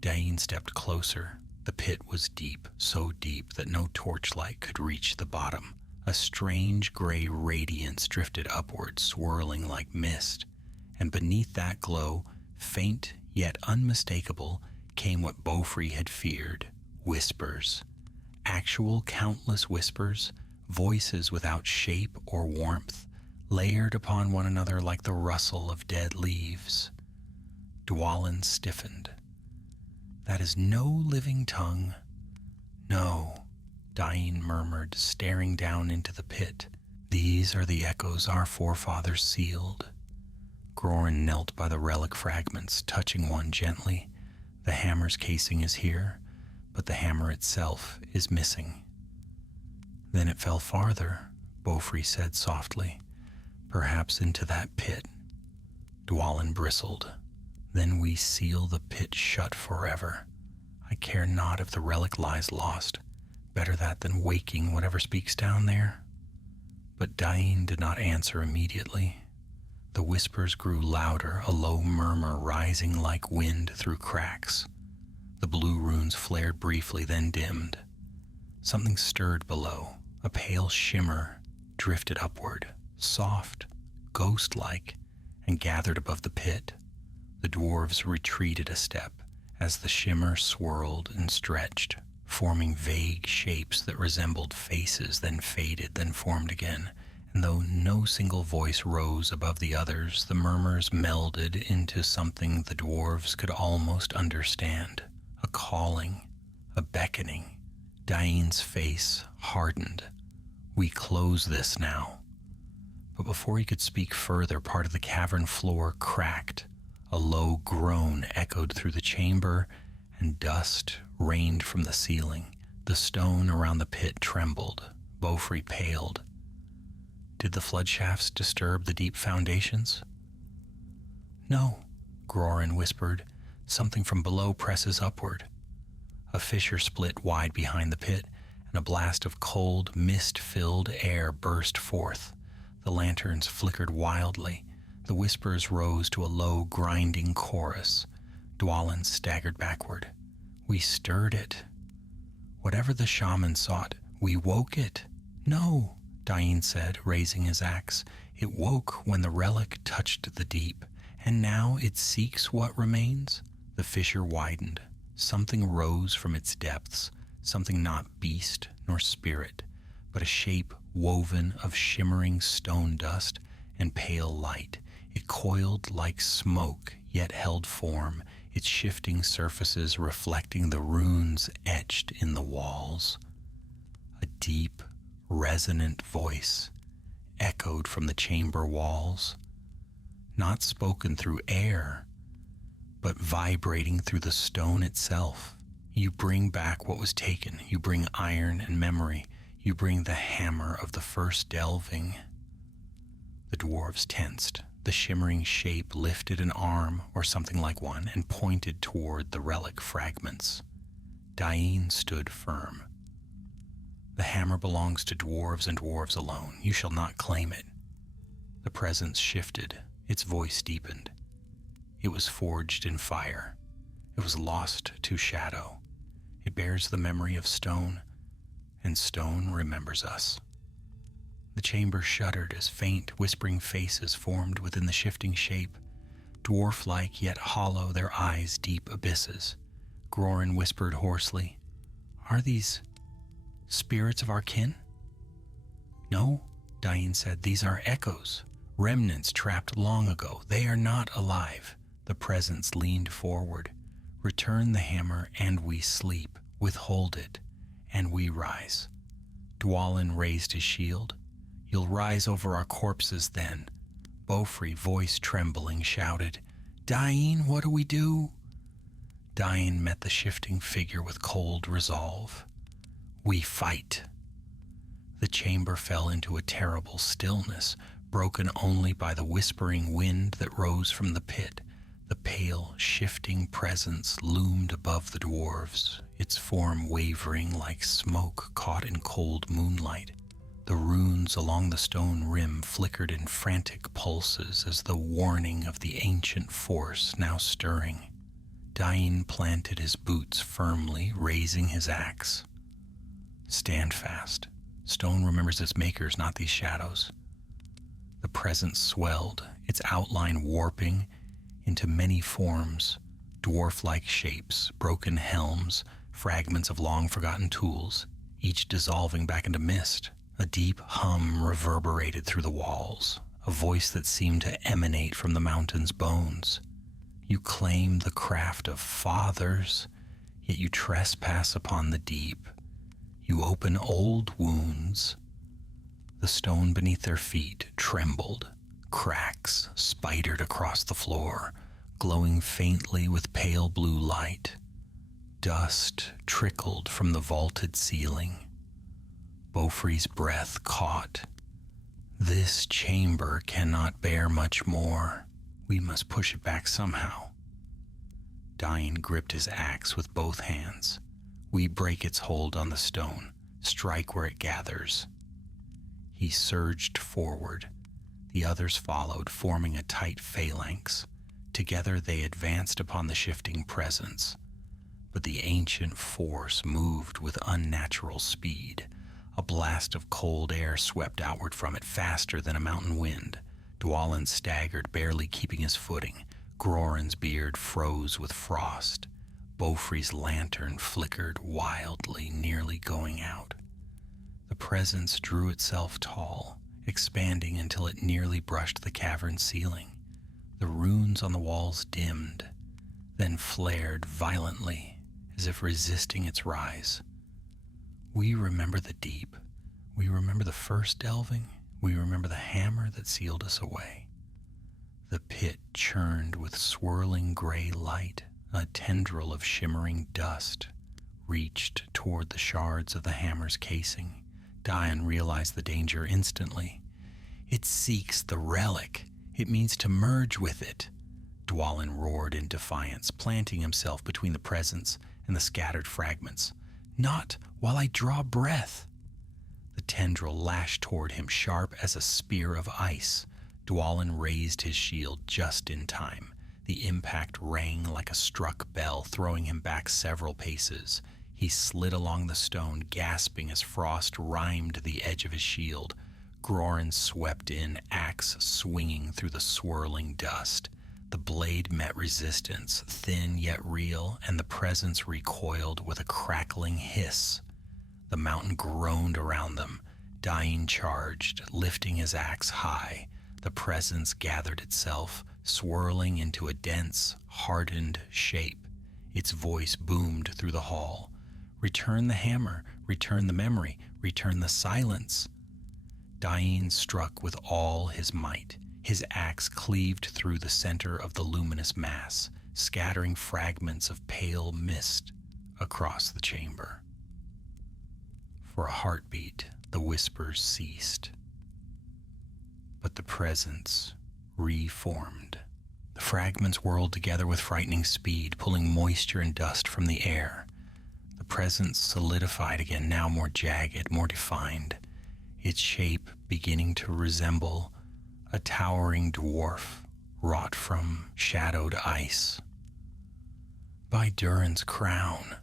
Dáin stepped closer. The pit was deep, so deep that no torchlight could reach the bottom. A strange gray radiance drifted upward, swirling like mist, and beneath that glow, faint yet unmistakable, came what Beaufry had feared: whispers. Actual countless whispers, voices without shape or warmth, layered upon one another like the rustle of dead leaves. Dwalin stiffened. "That is no living tongue." "No," Dáin murmured, staring down into the pit. "These are the echoes our forefathers sealed." Grorin knelt by the relic fragments, touching one gently. "The hammer's casing is here, but the hammer itself is missing." "Then it fell farther," Beaufry said softly. "Perhaps into that pit." Dwalin bristled. "Then we seal the pit shut forever. I care not if the relic lies lost. Better that than waking whatever speaks down there." But Dáin did not answer immediately. The whispers grew louder, a low murmur rising like wind through cracks. The blue runes flared briefly, then dimmed. Something stirred below. A pale shimmer drifted upward, soft, ghost-like, and gathered above the pit. The dwarves retreated a step as the shimmer swirled and stretched, forming vague shapes that resembled faces, then faded, then formed again. And though no single voice rose above the others, the murmurs melded into something the dwarves could almost understand. A calling, a beckoning. Dáin's face hardened. "We close this now." But before he could speak further, part of the cavern floor cracked. A low groan echoed through the chamber, and dust rained from the ceiling. The stone around the pit trembled. Beaufry paled. "Did the flood shafts disturb the deep foundations?" "No," Grorin whispered. "Something from below presses upward." A fissure split wide behind the pit, and a blast of cold, mist-filled air burst forth. The lanterns flickered wildly. The whispers rose to a low, grinding chorus. Dwalin staggered backward. "We stirred it. Whatever the shaman sought, we woke it." "No," Dáin said, raising his axe. "It woke when the relic touched the deep, and now it seeks what remains." The fissure widened. Something rose from its depths, something not beast nor spirit, but a shape woven of shimmering stone dust and pale light. It coiled like smoke, yet held form, its shifting surfaces reflecting the runes etched in the walls. A deep, resonant voice echoed from the chamber walls, not spoken through air, but vibrating through the stone itself. "You bring back what was taken. You bring iron and memory. You bring the hammer of the first delving." The dwarves tensed, The shimmering shape lifted an arm or something like one and pointed toward the relic fragments. Dáin stood firm. The hammer belongs to dwarves and dwarves alone. You shall not claim it. The presence shifted. Its voice deepened. It was forged in fire. It was lost to shadow. It bears the memory of stone, and stone remembers us. The chamber shuddered as faint, whispering faces formed within the shifting shape, dwarf-like yet hollow, their eyes deep abysses. Grorin whispered hoarsely, "Are these spirits of our kin?" "No," Dáin said, "these are echoes, remnants trapped long ago. They are not alive." The presence leaned forward. "Return the hammer and we sleep. Withhold it and we rise." Dwalin raised his shield. "You'll rise over our corpses then." Beaufry, voice trembling, shouted, "Dáin, what do we do?" Dáin met the shifting figure with cold resolve. "We fight." The chamber fell into a terrible stillness, broken only by the whispering wind that rose from the pit. The pale, shifting presence loomed above the dwarves, its form wavering like smoke caught in cold moonlight. The runes along the stone rim flickered in frantic pulses as the warning of the ancient force now stirring. Dáin planted his boots firmly, raising his axe. "Stand fast. Stone remembers its makers, not these shadows." The presence swelled, its outline warping into many forms, dwarf-like shapes, broken helms, fragments of long-forgotten tools, each dissolving back into mist. A deep hum reverberated through the walls, a voice that seemed to emanate from the mountain's bones. "You claim the craft of fathers, yet you trespass upon the deep. You open old wounds." The stone beneath their feet trembled. Cracks spidered across the floor, glowing faintly with pale blue light. Dust trickled from the vaulted ceiling. Beaufry's breath caught. "This chamber cannot bear much more. We must push it back somehow." Dáin gripped his axe with both hands. "We break its hold on the stone, strike where it gathers." He surged forward. The others followed, forming a tight phalanx. Together they advanced upon the shifting presence. But the ancient force moved with unnatural speed. A blast of cold air swept outward from it, faster than a mountain wind. Dwalin staggered, barely keeping his footing. Grorin's beard froze with frost. Beaufry's lantern flickered wildly, nearly going out. The presence drew itself tall, expanding until it nearly brushed the cavern ceiling. The runes on the walls dimmed, then flared violently, as if resisting its rise. "We remember the deep. We remember the first delving. We remember the hammer that sealed us away." The pit churned with swirling gray light. A tendril of shimmering dust reached toward the shards of the hammer's casing. Dáin realized the danger instantly. "It seeks the relic. It means to merge with it." Dwalin roared in defiance, planting himself between the presence and the scattered fragments. "Not while I draw breath." The tendril lashed toward him, sharp as a spear of ice. Dwalin raised his shield just in time. The impact rang like a struck bell, throwing him back several paces. He slid along the stone, gasping as frost rimed the edge of his shield. Grorin swept in, axe swinging through the swirling dust. The blade met resistance, thin yet real, and the presence recoiled with a crackling hiss. The mountain groaned around them. Dáin charged, lifting his axe high. The presence gathered itself, swirling into a dense, hardened shape. Its voice boomed through the hall. "Return the hammer, return the memory, return the silence." Dáin struck with all his might. His axe cleaved through the center of the luminous mass, scattering fragments of pale mist across the chamber. For a heartbeat, the whispers ceased. But the presence reformed. The fragments whirled together with frightening speed, pulling moisture and dust from the air. The presence solidified again, now more jagged, more defined, its shape beginning to resemble a towering dwarf wrought from shadowed ice. By Durin's crown,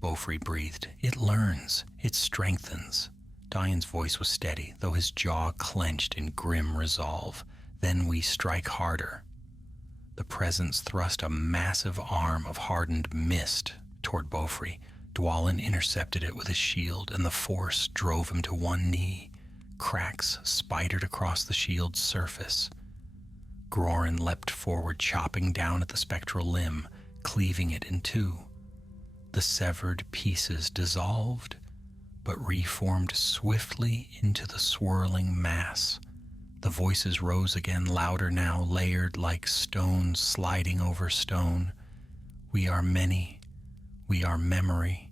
Beaufry breathed. It learns, it strengthens. Dáin's voice was steady, though his jaw clenched in grim resolve. Then we strike harder. The presence thrust a massive arm of hardened mist toward Beaufry. Dwalin intercepted it with his shield, and the force drove him to one knee. Cracks spidered across the shield's surface. Grorin leapt forward, chopping down at the spectral limb, cleaving it in two. The severed pieces dissolved, but reformed swiftly into the swirling mass. The voices rose again, louder now, layered like stone sliding over stone. We are many. We are memory.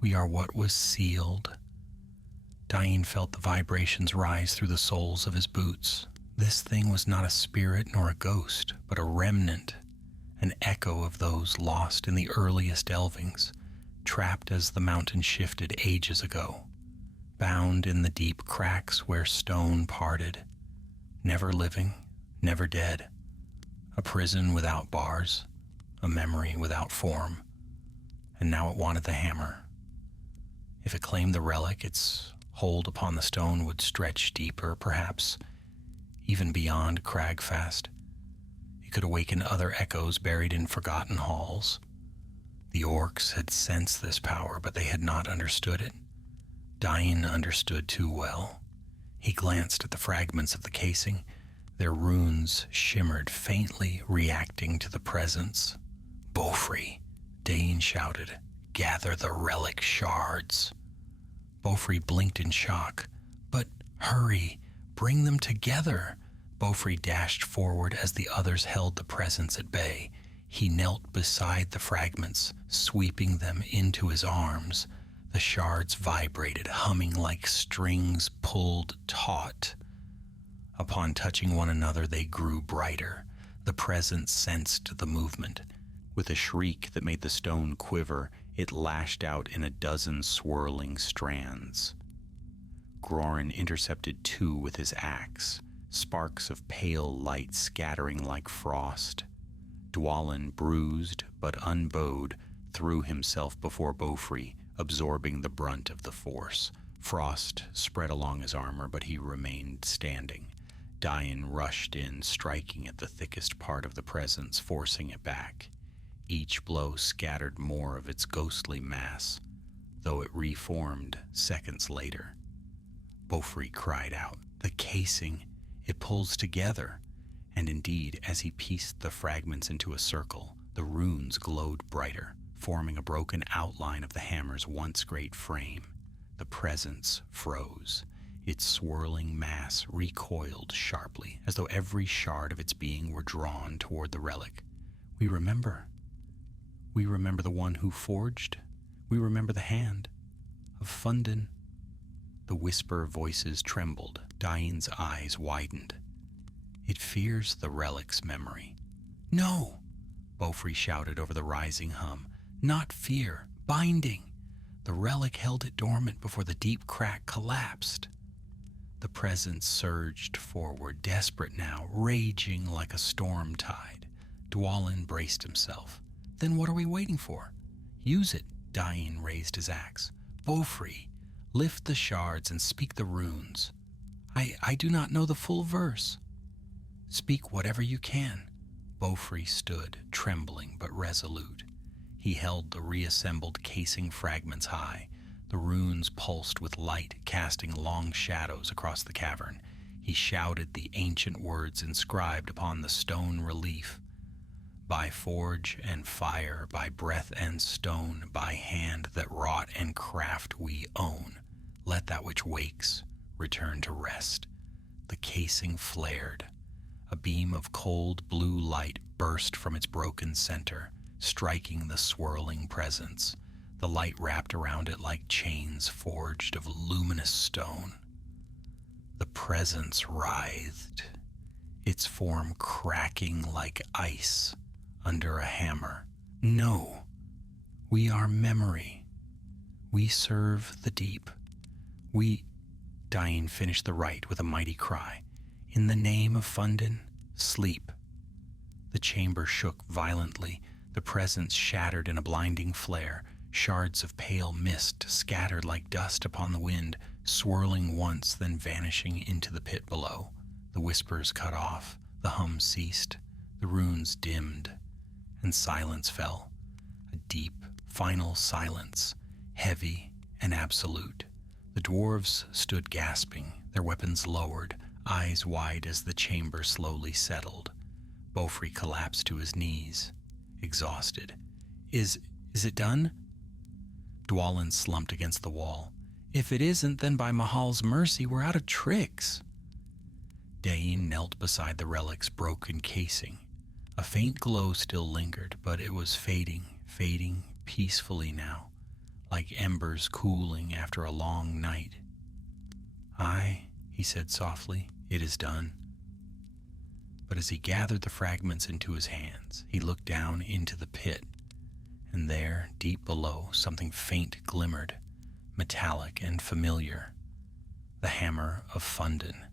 We are what was sealed. Dáin felt the vibrations rise through the soles of his boots. This thing was not a spirit nor a ghost, but a remnant, an echo of those lost in the earliest delvings, trapped as the mountain shifted ages ago, bound in the deep cracks where stone parted, never living, never dead, a prison without bars, a memory without form, and now it wanted the hammer. If it claimed the relic, its hold upon the stone would stretch deeper, perhaps even beyond Cragfast. It could awaken other echoes buried in forgotten halls. The orcs had sensed this power, but they had not understood it. Dáin understood too well. He glanced at the fragments of the casing. Their runes shimmered faintly, reacting to the presence. "Beaufry," Dáin shouted, "gather the relic shards." Beaufry blinked in shock. "But hurry, bring them together." Beaufry dashed forward as the others held the presence at bay. He knelt beside the fragments, sweeping them into his arms. The shards vibrated, humming like strings pulled taut. Upon touching one another, they grew brighter. The presence sensed the movement. With a shriek that made the stone quiver, it lashed out in a dozen swirling strands. Grorin intercepted two with his axe, sparks of pale light scattering like frost. Dwalin, bruised but unbowed, threw himself before Beaufry, absorbing the brunt of the force. Frost spread along his armor, but he remained standing. Dáin rushed in, striking at the thickest part of the presence, forcing it back. Each blow scattered more of its ghostly mass, though it reformed seconds later. Beaufry cried out, "The casing! It pulls together!" And indeed, as he pieced the fragments into a circle, the runes glowed brighter, forming a broken outline of the hammer's once great frame. The presence froze. Its swirling mass recoiled sharply, as though every shard of its being were drawn toward the relic. We remember. We remember the one who forged. We remember the hand of Fundin. The whisper voices trembled. Dáin's eyes widened. It fears the relic's memory. "No!" Beaufry shouted over the rising hum. "Not fear, binding. The relic held it dormant before the deep crack collapsed." The presence surged forward, desperate now, raging like a storm tide. Dwalin braced himself. "Then what are we waiting for? Use it." Dáin raised his axe. "Beaufry, lift the shards and speak the runes. I do not know the full verse." "Speak whatever you can." Beaufry stood, trembling but resolute. He held the reassembled casing fragments high. The runes pulsed with light, casting long shadows across the cavern. He shouted the ancient words inscribed upon the stone relief. "By forge and fire, by breath and stone, by hand that wrought and craft we own. Let that which wakes return to rest." The casing flared. A beam of cold blue light burst from its broken center, striking the swirling presence. The light wrapped around it like chains forged of luminous stone. The presence writhed. its form cracking like ice under a hammer. No, we are memory. We serve the deep. Dáin finished the rite with a mighty cry. In the name of Fundin, sleep. The chamber shook violently. The presence shattered in a blinding flare. Shards of pale mist scattered like dust upon the wind, swirling once, then vanishing into the pit below. The whispers cut off. The hum ceased. The runes dimmed, and silence fell. A deep, final silence, heavy and absolute. The dwarves stood gasping, their weapons lowered, eyes wide as the chamber slowly settled. Beaufry collapsed to his knees, exhausted. Is it done? Dwalin slumped against the wall. If it isn't, then by Mahal's mercy, we're out of tricks. Dáin knelt beside the relic's broken casing. A faint glow still lingered, but it was fading peacefully now, like embers cooling after a long night. Aye, he said softly, it is done. But as he gathered the fragments into his hands, he looked down into the pit, and there, deep below, something faint glimmered, metallic and familiar. The hammer of Fundin,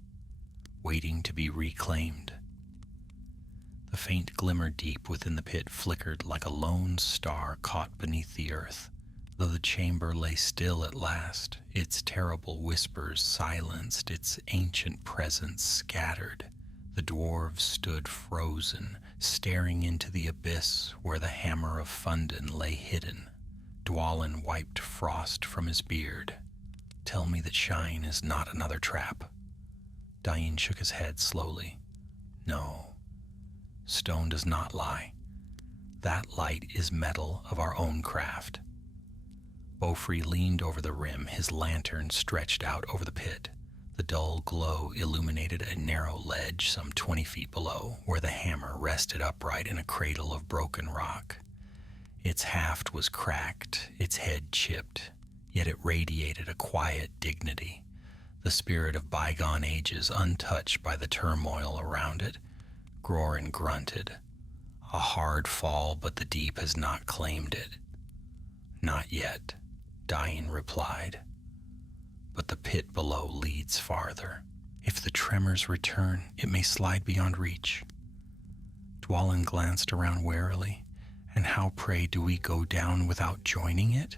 waiting to be reclaimed. The faint glimmer deep within the pit flickered like a lone star caught beneath the earth. Though the chamber lay still at last, its terrible whispers silenced, its ancient presence scattered, the dwarves stood frozen, staring into the abyss where the hammer of Fundin lay hidden. Dwalin wiped frost from his beard. Tell me that Shine is not another trap. Dáin shook his head slowly. No. Stone does not lie. That light is metal of our own craft. Beaufry leaned over the rim, his lantern stretched out over the pit. The dull glow illuminated a narrow ledge some 20 feet below, where the hammer rested upright in a cradle of broken rock. Its haft was cracked, its head chipped, yet it radiated a quiet dignity, the spirit of bygone ages untouched by the turmoil around it. Grorin grunted. A hard fall, but the deep has not claimed it. Not yet, Dáin replied. But the pit below leads farther. If the tremors return, it may slide beyond reach. Dwalin glanced around warily. And how, pray, do we go down without joining it?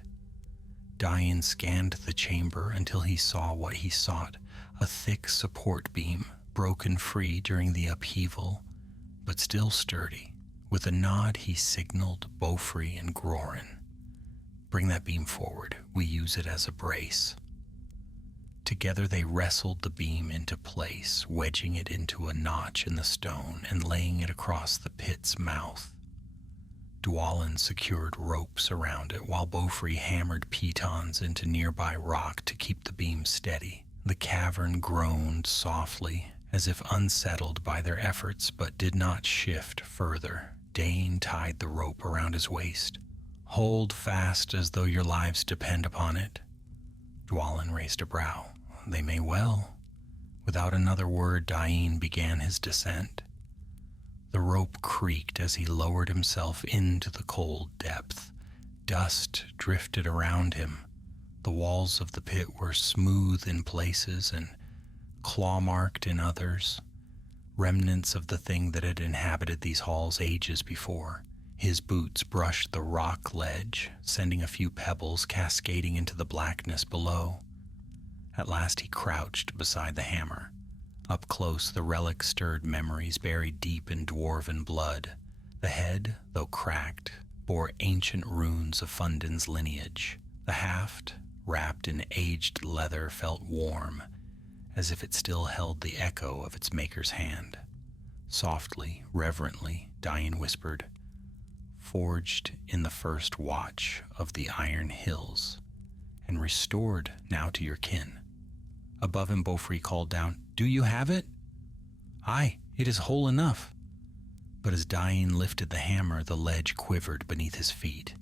Dáin scanned the chamber until he saw what he sought, a thick support beam, broken free during the upheaval, but still sturdy. With a nod, he signaled Beaufry and Grorin. Bring that beam forward. We use it as a brace. Together they wrestled the beam into place, wedging it into a notch in the stone and laying it across the pit's mouth. Dwalin secured ropes around it while Beaufry hammered pitons into nearby rock to keep the beam steady. The cavern groaned softly, as if unsettled by their efforts, but did not shift further. Dáin tied the rope around his waist. Hold fast as though your lives depend upon it. Dwalin raised a brow. They may well. Without another word, Dáin began his descent. The rope creaked as he lowered himself into the cold depth. Dust drifted around him. The walls of the pit were smooth in places and claw-marked in others, remnants of the thing that had inhabited these halls ages before. His boots brushed the rock ledge, sending a few pebbles cascading into the blackness below. At last he crouched beside the hammer. Up close, the relic stirred memories buried deep in dwarven blood. The head, though cracked, bore ancient runes of Fundin's lineage. The haft, wrapped in aged leather, felt warm, as if it still held the echo of its maker's hand. Softly, reverently, Dáin whispered, "Forged in the first watch of the Iron Hills, and restored now to your kin." Above him, Beaufry called down, "Do you have it?" "Aye, it is whole enough." But as Dáin lifted the hammer, the ledge quivered beneath his feet.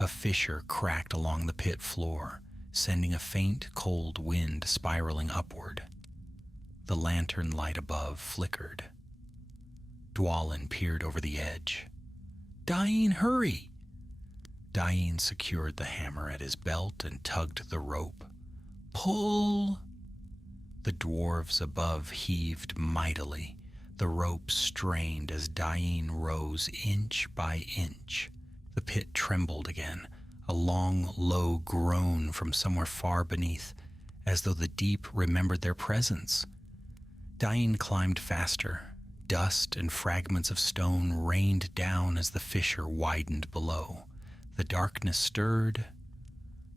A fissure cracked along the pit floor, sending a faint, cold wind spiraling upward. The lantern light above flickered. Dwalin peered over the edge. Dáin, hurry! Dáin secured the hammer at his belt and tugged the rope. Pull! The dwarves above heaved mightily. The rope strained as Dáin rose inch by inch. The pit trembled again, a long, low groan from somewhere far beneath, as though the deep remembered their presence. Dáin climbed faster. Dust and fragments of stone rained down as the fissure widened below. The darkness stirred,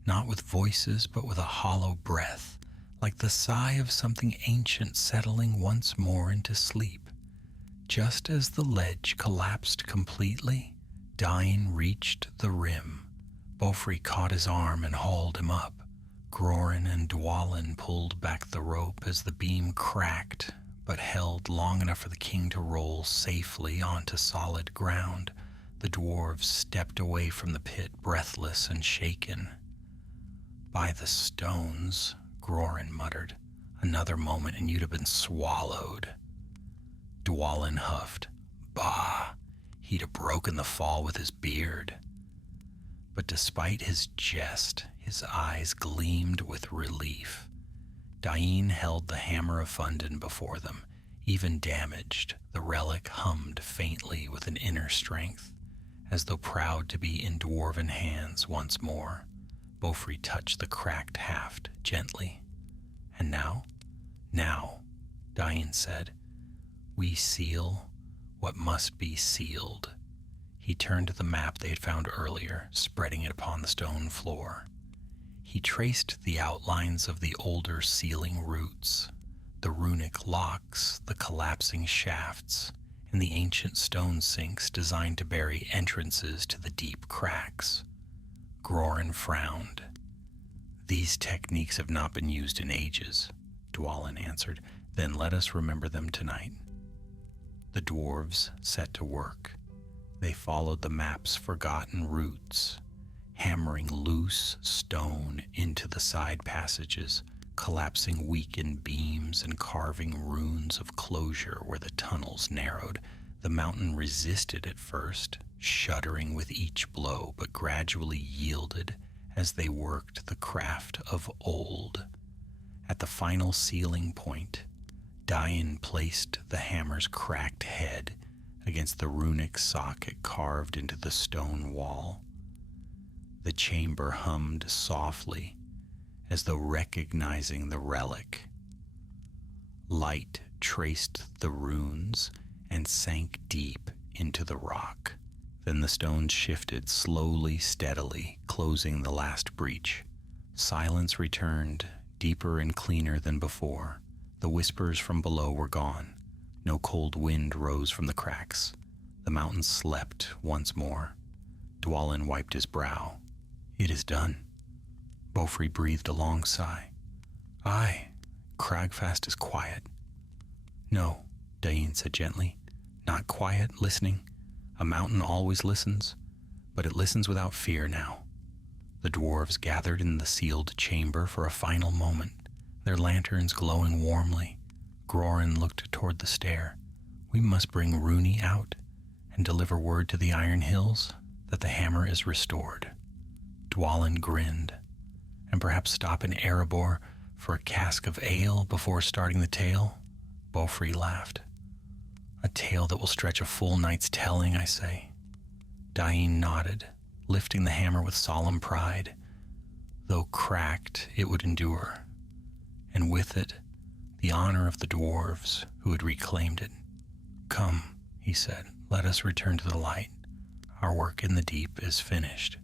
not with voices, but with a hollow breath, like the sigh of something ancient settling once more into sleep. Just as the ledge collapsed completely, Dáin reached the rim. Bofri caught his arm and hauled him up. Grorin and Dwalin pulled back the rope as the beam cracked, but held long enough for the king to roll safely onto solid ground. The dwarves stepped away from the pit, breathless and shaken. By the stones, Grorin muttered. Another moment and you'd have been swallowed. Dwalin huffed. Bah, he'd have broken the fall with his beard. But despite his jest, his eyes gleamed with relief. Dáin held the hammer of Fundin before them. Even damaged, the relic hummed faintly with an inner strength, as though proud to be in dwarven hands once more. Bofri touched the cracked haft gently. And now? Now, Dáin said, we seal what must be sealed. He turned to the map they had found earlier, spreading it upon the stone floor. He traced the outlines of the older sealing roots, the runic locks, the collapsing shafts, and the ancient stone sinks designed to bury entrances to the deep cracks. Grorin frowned. These techniques have not been used in ages, Dwalin answered. Then let us remember them tonight. The dwarves set to work. They followed the map's forgotten routes, hammering loose stone into the side passages, collapsing weakened beams and carving runes of closure where the tunnels narrowed. The mountain resisted at first, shuddering with each blow, but gradually yielded as they worked the craft of old. At the final sealing point, Dáin placed the hammer's cracked head against the runic socket carved into the stone wall. The chamber hummed softly, as though recognizing the relic. Light traced the runes and sank deep into the rock. Then the stones shifted slowly, steadily, closing the last breach. Silence returned, deeper and cleaner than before. The whispers from below were gone. No cold wind rose from the cracks. The mountain slept once more. Dwalin wiped his brow. It is done. Bofri breathed a long sigh. Aye, Cragfast is quiet. No, Dáin said gently. Not quiet, listening. A mountain always listens, but it listens without fear now. The dwarves gathered in the sealed chamber for a final moment, their lanterns glowing warmly. Grorin looked toward the stair. We must bring Rooney out and deliver word to the Iron Hills that the hammer is restored. Dwalin grinned. And perhaps stop in Erebor for a cask of ale before starting the tale? Bofri laughed. A tale that will stretch a full night's telling, I say. Dáin nodded, lifting the hammer with solemn pride. Though cracked, it would endure. And with it, the honor of the dwarves who had reclaimed it. Come, he said, let us return to the light. Our work in the deep is finished.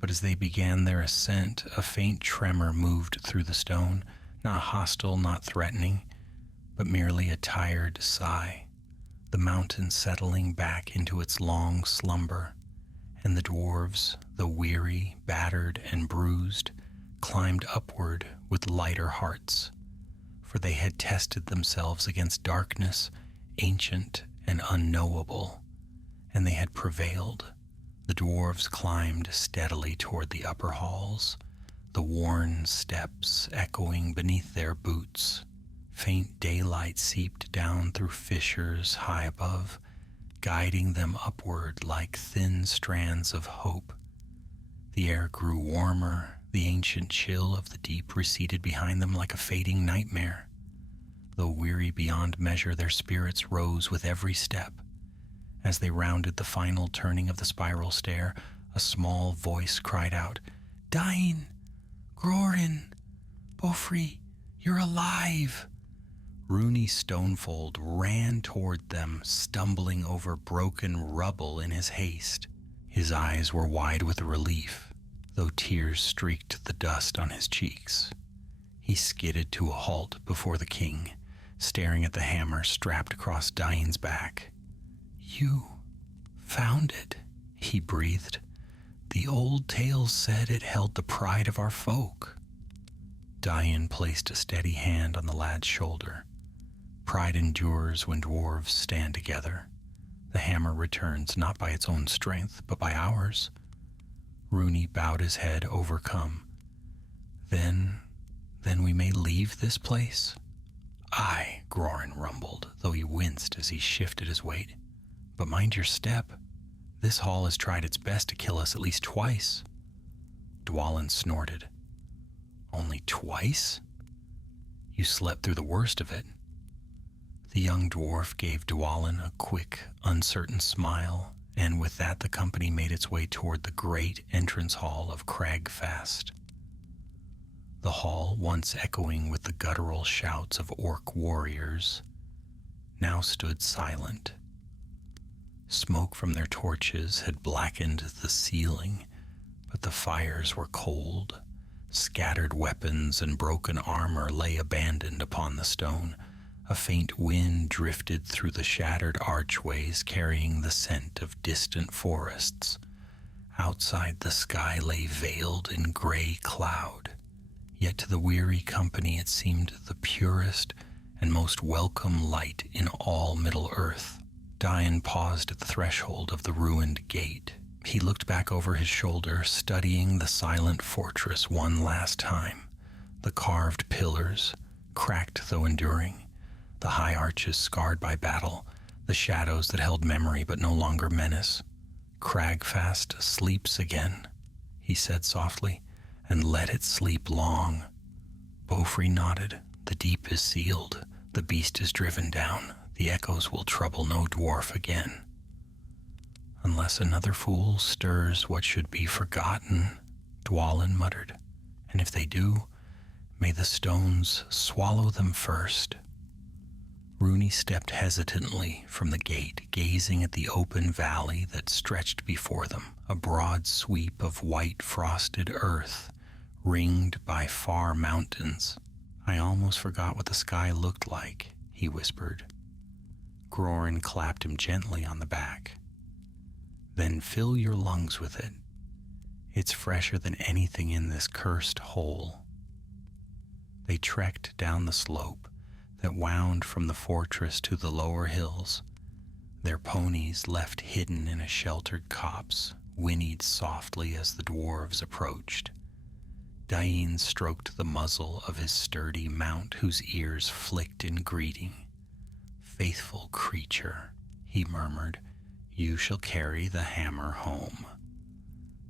But as they began their ascent, a faint tremor moved through the stone, not hostile, not threatening, but merely a tired sigh, the mountain settling back into its long slumber, and the dwarves, though weary, battered, and bruised, climbed upward with lighter hearts, for they had tested themselves against darkness, ancient and unknowable, and they had prevailed. The dwarves climbed steadily toward the upper halls, the worn steps echoing beneath their boots. Faint daylight seeped down through fissures high above, guiding them upward like thin strands of hope. The air grew warmer, the ancient chill of the deep receded behind them like a fading nightmare. Though weary beyond measure, their spirits rose with every step. As they rounded the final turning of the spiral stair, a small voice cried out, "Dáin! Grorin! Bofri, you're alive!" Rooney Stonefold ran toward them, stumbling over broken rubble in his haste. His eyes were wide with relief, though tears streaked the dust on his cheeks. He skidded to a halt before the king, staring at the hammer strapped across Dáin's back. "You found it," he breathed. "The old tales said it held the pride of our folk." Dáin placed a steady hand on the lad's shoulder. Pride endures when dwarves stand together. The hammer returns not by its own strength, but by ours. Rooney bowed his head, overcome. Then we may leave this place?" "Aye," Grorin rumbled, though he winced as he shifted his weight. "But mind your step. This hall has tried its best to kill us at least twice." Dwalin snorted. "Only twice? You slept through the worst of it." The young dwarf gave Dwalin a quick, uncertain smile, and with that the company made its way toward the great entrance hall of Cragfast. The hall, once echoing with the guttural shouts of orc warriors, now stood silent. Smoke from their torches had blackened the ceiling, but the fires were cold. Scattered weapons and broken armor lay abandoned upon the stone. A faint wind drifted through the shattered archways, carrying the scent of distant forests. Outside, the sky lay veiled in gray cloud. Yet to the weary company it seemed the purest and most welcome light in all Middle-earth. Dáin paused at the threshold of the ruined gate. He looked back over his shoulder, studying the silent fortress one last time. The carved pillars, cracked though enduring, the high arches scarred by battle, the shadows that held memory but no longer menace. "Cragfast sleeps again," he said softly, "and let it sleep long." Bofri nodded. "The deep is sealed. The beast is driven down. The echoes will trouble no dwarf again." "Unless another fool stirs what should be forgotten," Dwalin muttered. "And if they do, may the stones swallow them first." Rooney stepped hesitantly from the gate, gazing at the open valley that stretched before them, a broad sweep of white frosted earth, ringed by far mountains. "I almost forgot what the sky looked like," he whispered. Grorin clapped him gently on the back. "Then fill your lungs with it. It's fresher than anything in this cursed hole." They trekked down the slope that wound from the fortress to the lower hills. Their ponies, left hidden in a sheltered copse, whinnied softly as the dwarves approached. Dáin stroked the muzzle of his sturdy mount, whose ears flicked in greeting. "Faithful creature," he murmured, "you shall carry the hammer home."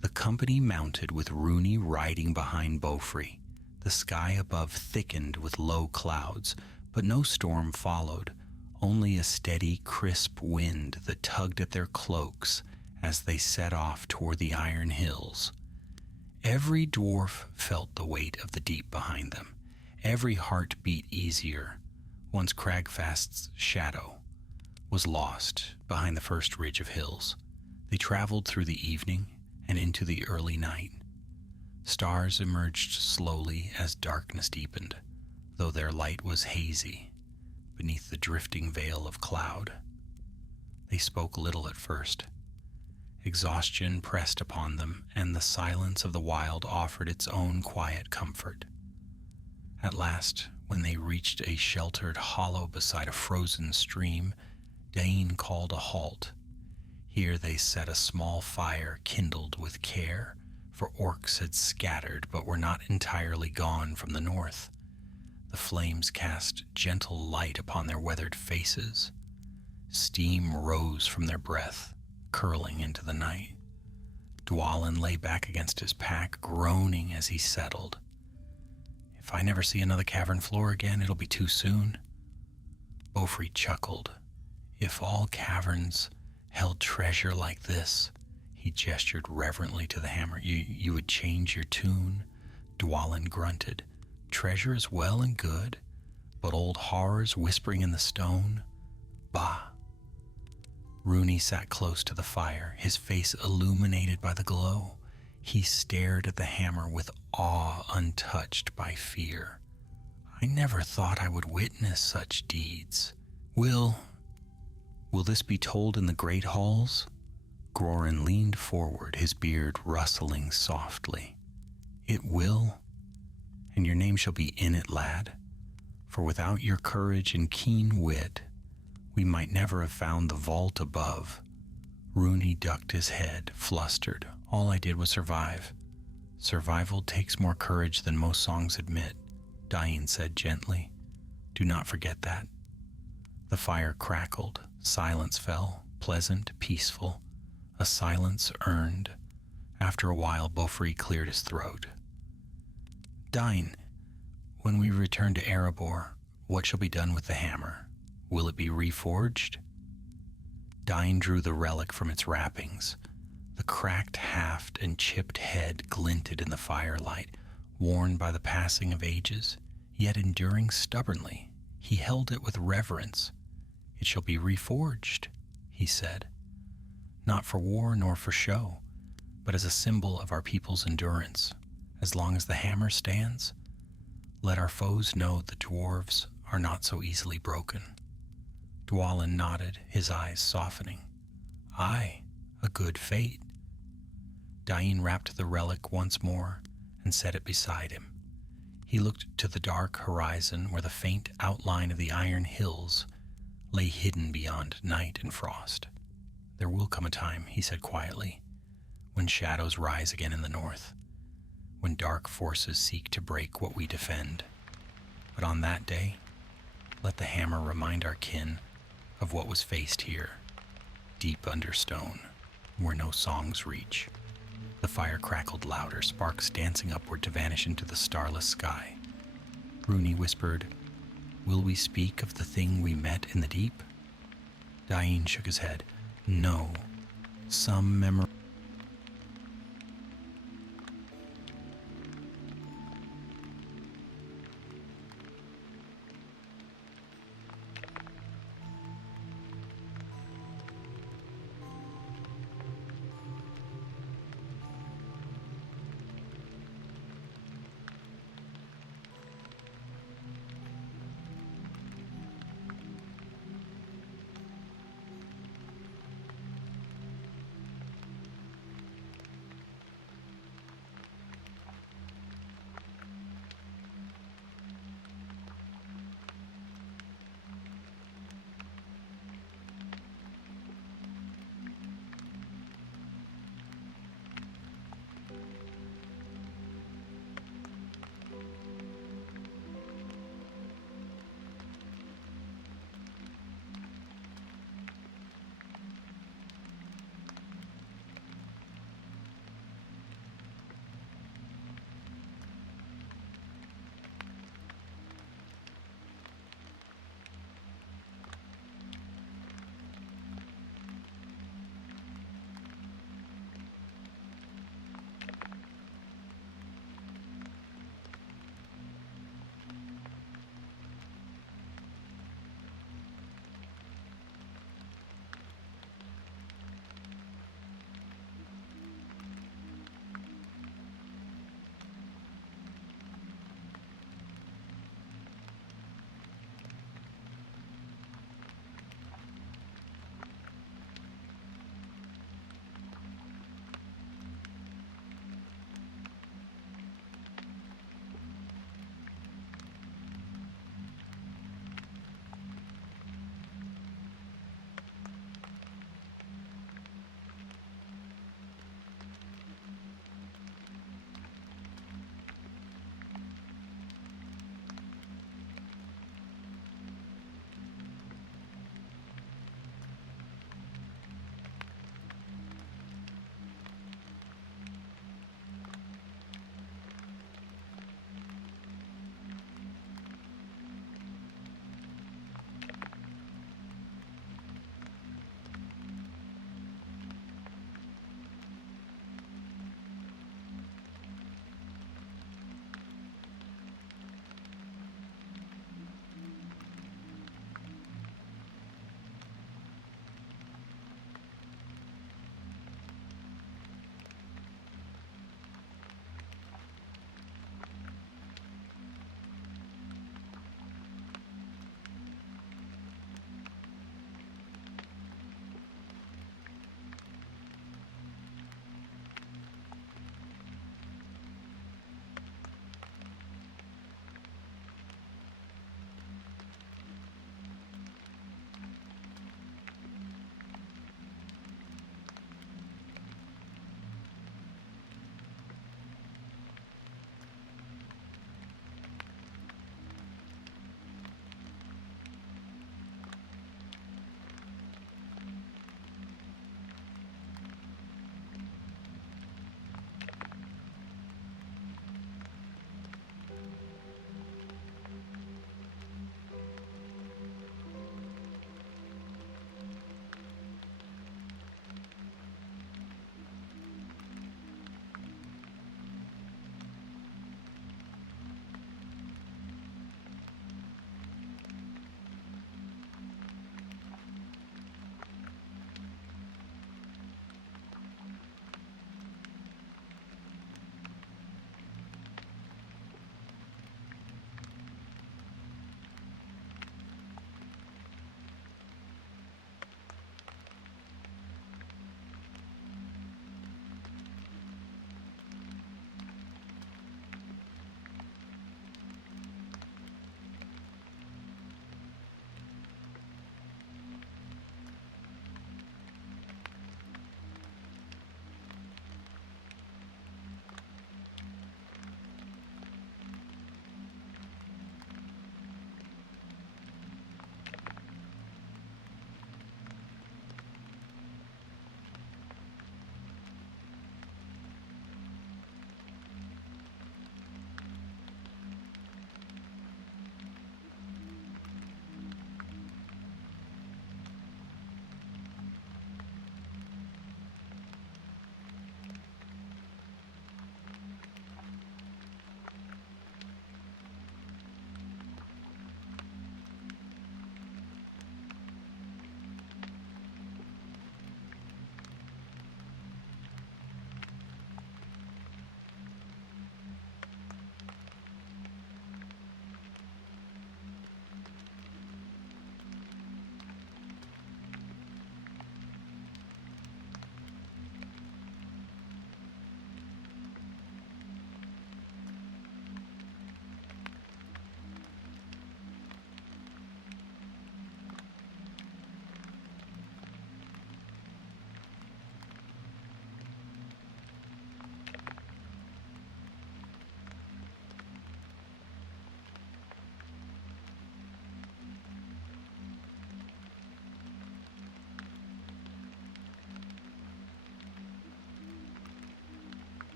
The company mounted, with Rooney riding behind Bofri. The sky above thickened with low clouds, but no storm followed, only a steady, crisp wind that tugged at their cloaks as they set off toward the iron hills. Every dwarf felt the weight of the deep behind them. Every heart beat easier once Cragfast's shadow was lost behind the first ridge of hills. They traveled through the evening and into the early night. Stars emerged slowly as darkness deepened, though their light was hazy beneath the drifting veil of cloud. They spoke little at first. Exhaustion pressed upon them, and the silence of the wild offered its own quiet comfort. At last, when they reached a sheltered hollow beside a frozen stream, Dáin called a halt. Here they set a small fire kindled with care, for orcs had scattered but were not entirely gone from the north. The flames cast gentle light upon their weathered faces. Steam rose from their breath, curling into the night. Dwalin lay back against his pack, groaning as he settled. If I never see another cavern floor again, it'll be too soon. Beaufry chuckled. If all caverns held treasure like this, he gestured reverently to the hammer, you would change your tune. Dwalin grunted. Treasure is well and good, but old horrors whispering in the stone? Bah! Rooney sat close to the fire, his face illuminated by the glow. He stared at the hammer with awe untouched by fear. I never thought I would witness such deeds. Will this be told in the great halls? Grorin leaned forward, his beard rustling softly. It will, and your name shall be in it, lad. For without your courage and keen wit, we might never have found the vault above. Rooney ducked his head, flustered. All I did was survive. Survival takes more courage than most songs admit, Dáin said gently. Do not forget that. The fire crackled. Silence fell, pleasant, peaceful. A silence earned. After a while, Beaufry cleared his throat. Dáin, when we return to Erebor, what shall be done with the hammer? Will it be reforged? Dáin drew the relic from its wrappings. The cracked haft and chipped head glinted in the firelight, worn by the passing of ages, yet enduring stubbornly. He held it with reverence. It shall be reforged, he said. Not for war nor for show, but as a symbol of our people's endurance. As long as the hammer stands, let our foes know the dwarves are not so easily broken. Dwalin nodded, his eyes softening. Aye, a good fate. Dáin wrapped the relic once more and set it beside him. He looked to the dark horizon where the faint outline of the Iron Hills lay hidden beyond night and frost. There will come a time, he said quietly, when shadows rise again in the north, when dark forces seek to break what we defend. But on that day, let the hammer remind our kin of what was faced here, deep under stone, where no songs reach. The fire crackled louder, sparks dancing upward to vanish into the starless sky. Rooney whispered, Will we speak of the thing we met in the deep? Dáin shook his head. No, some memory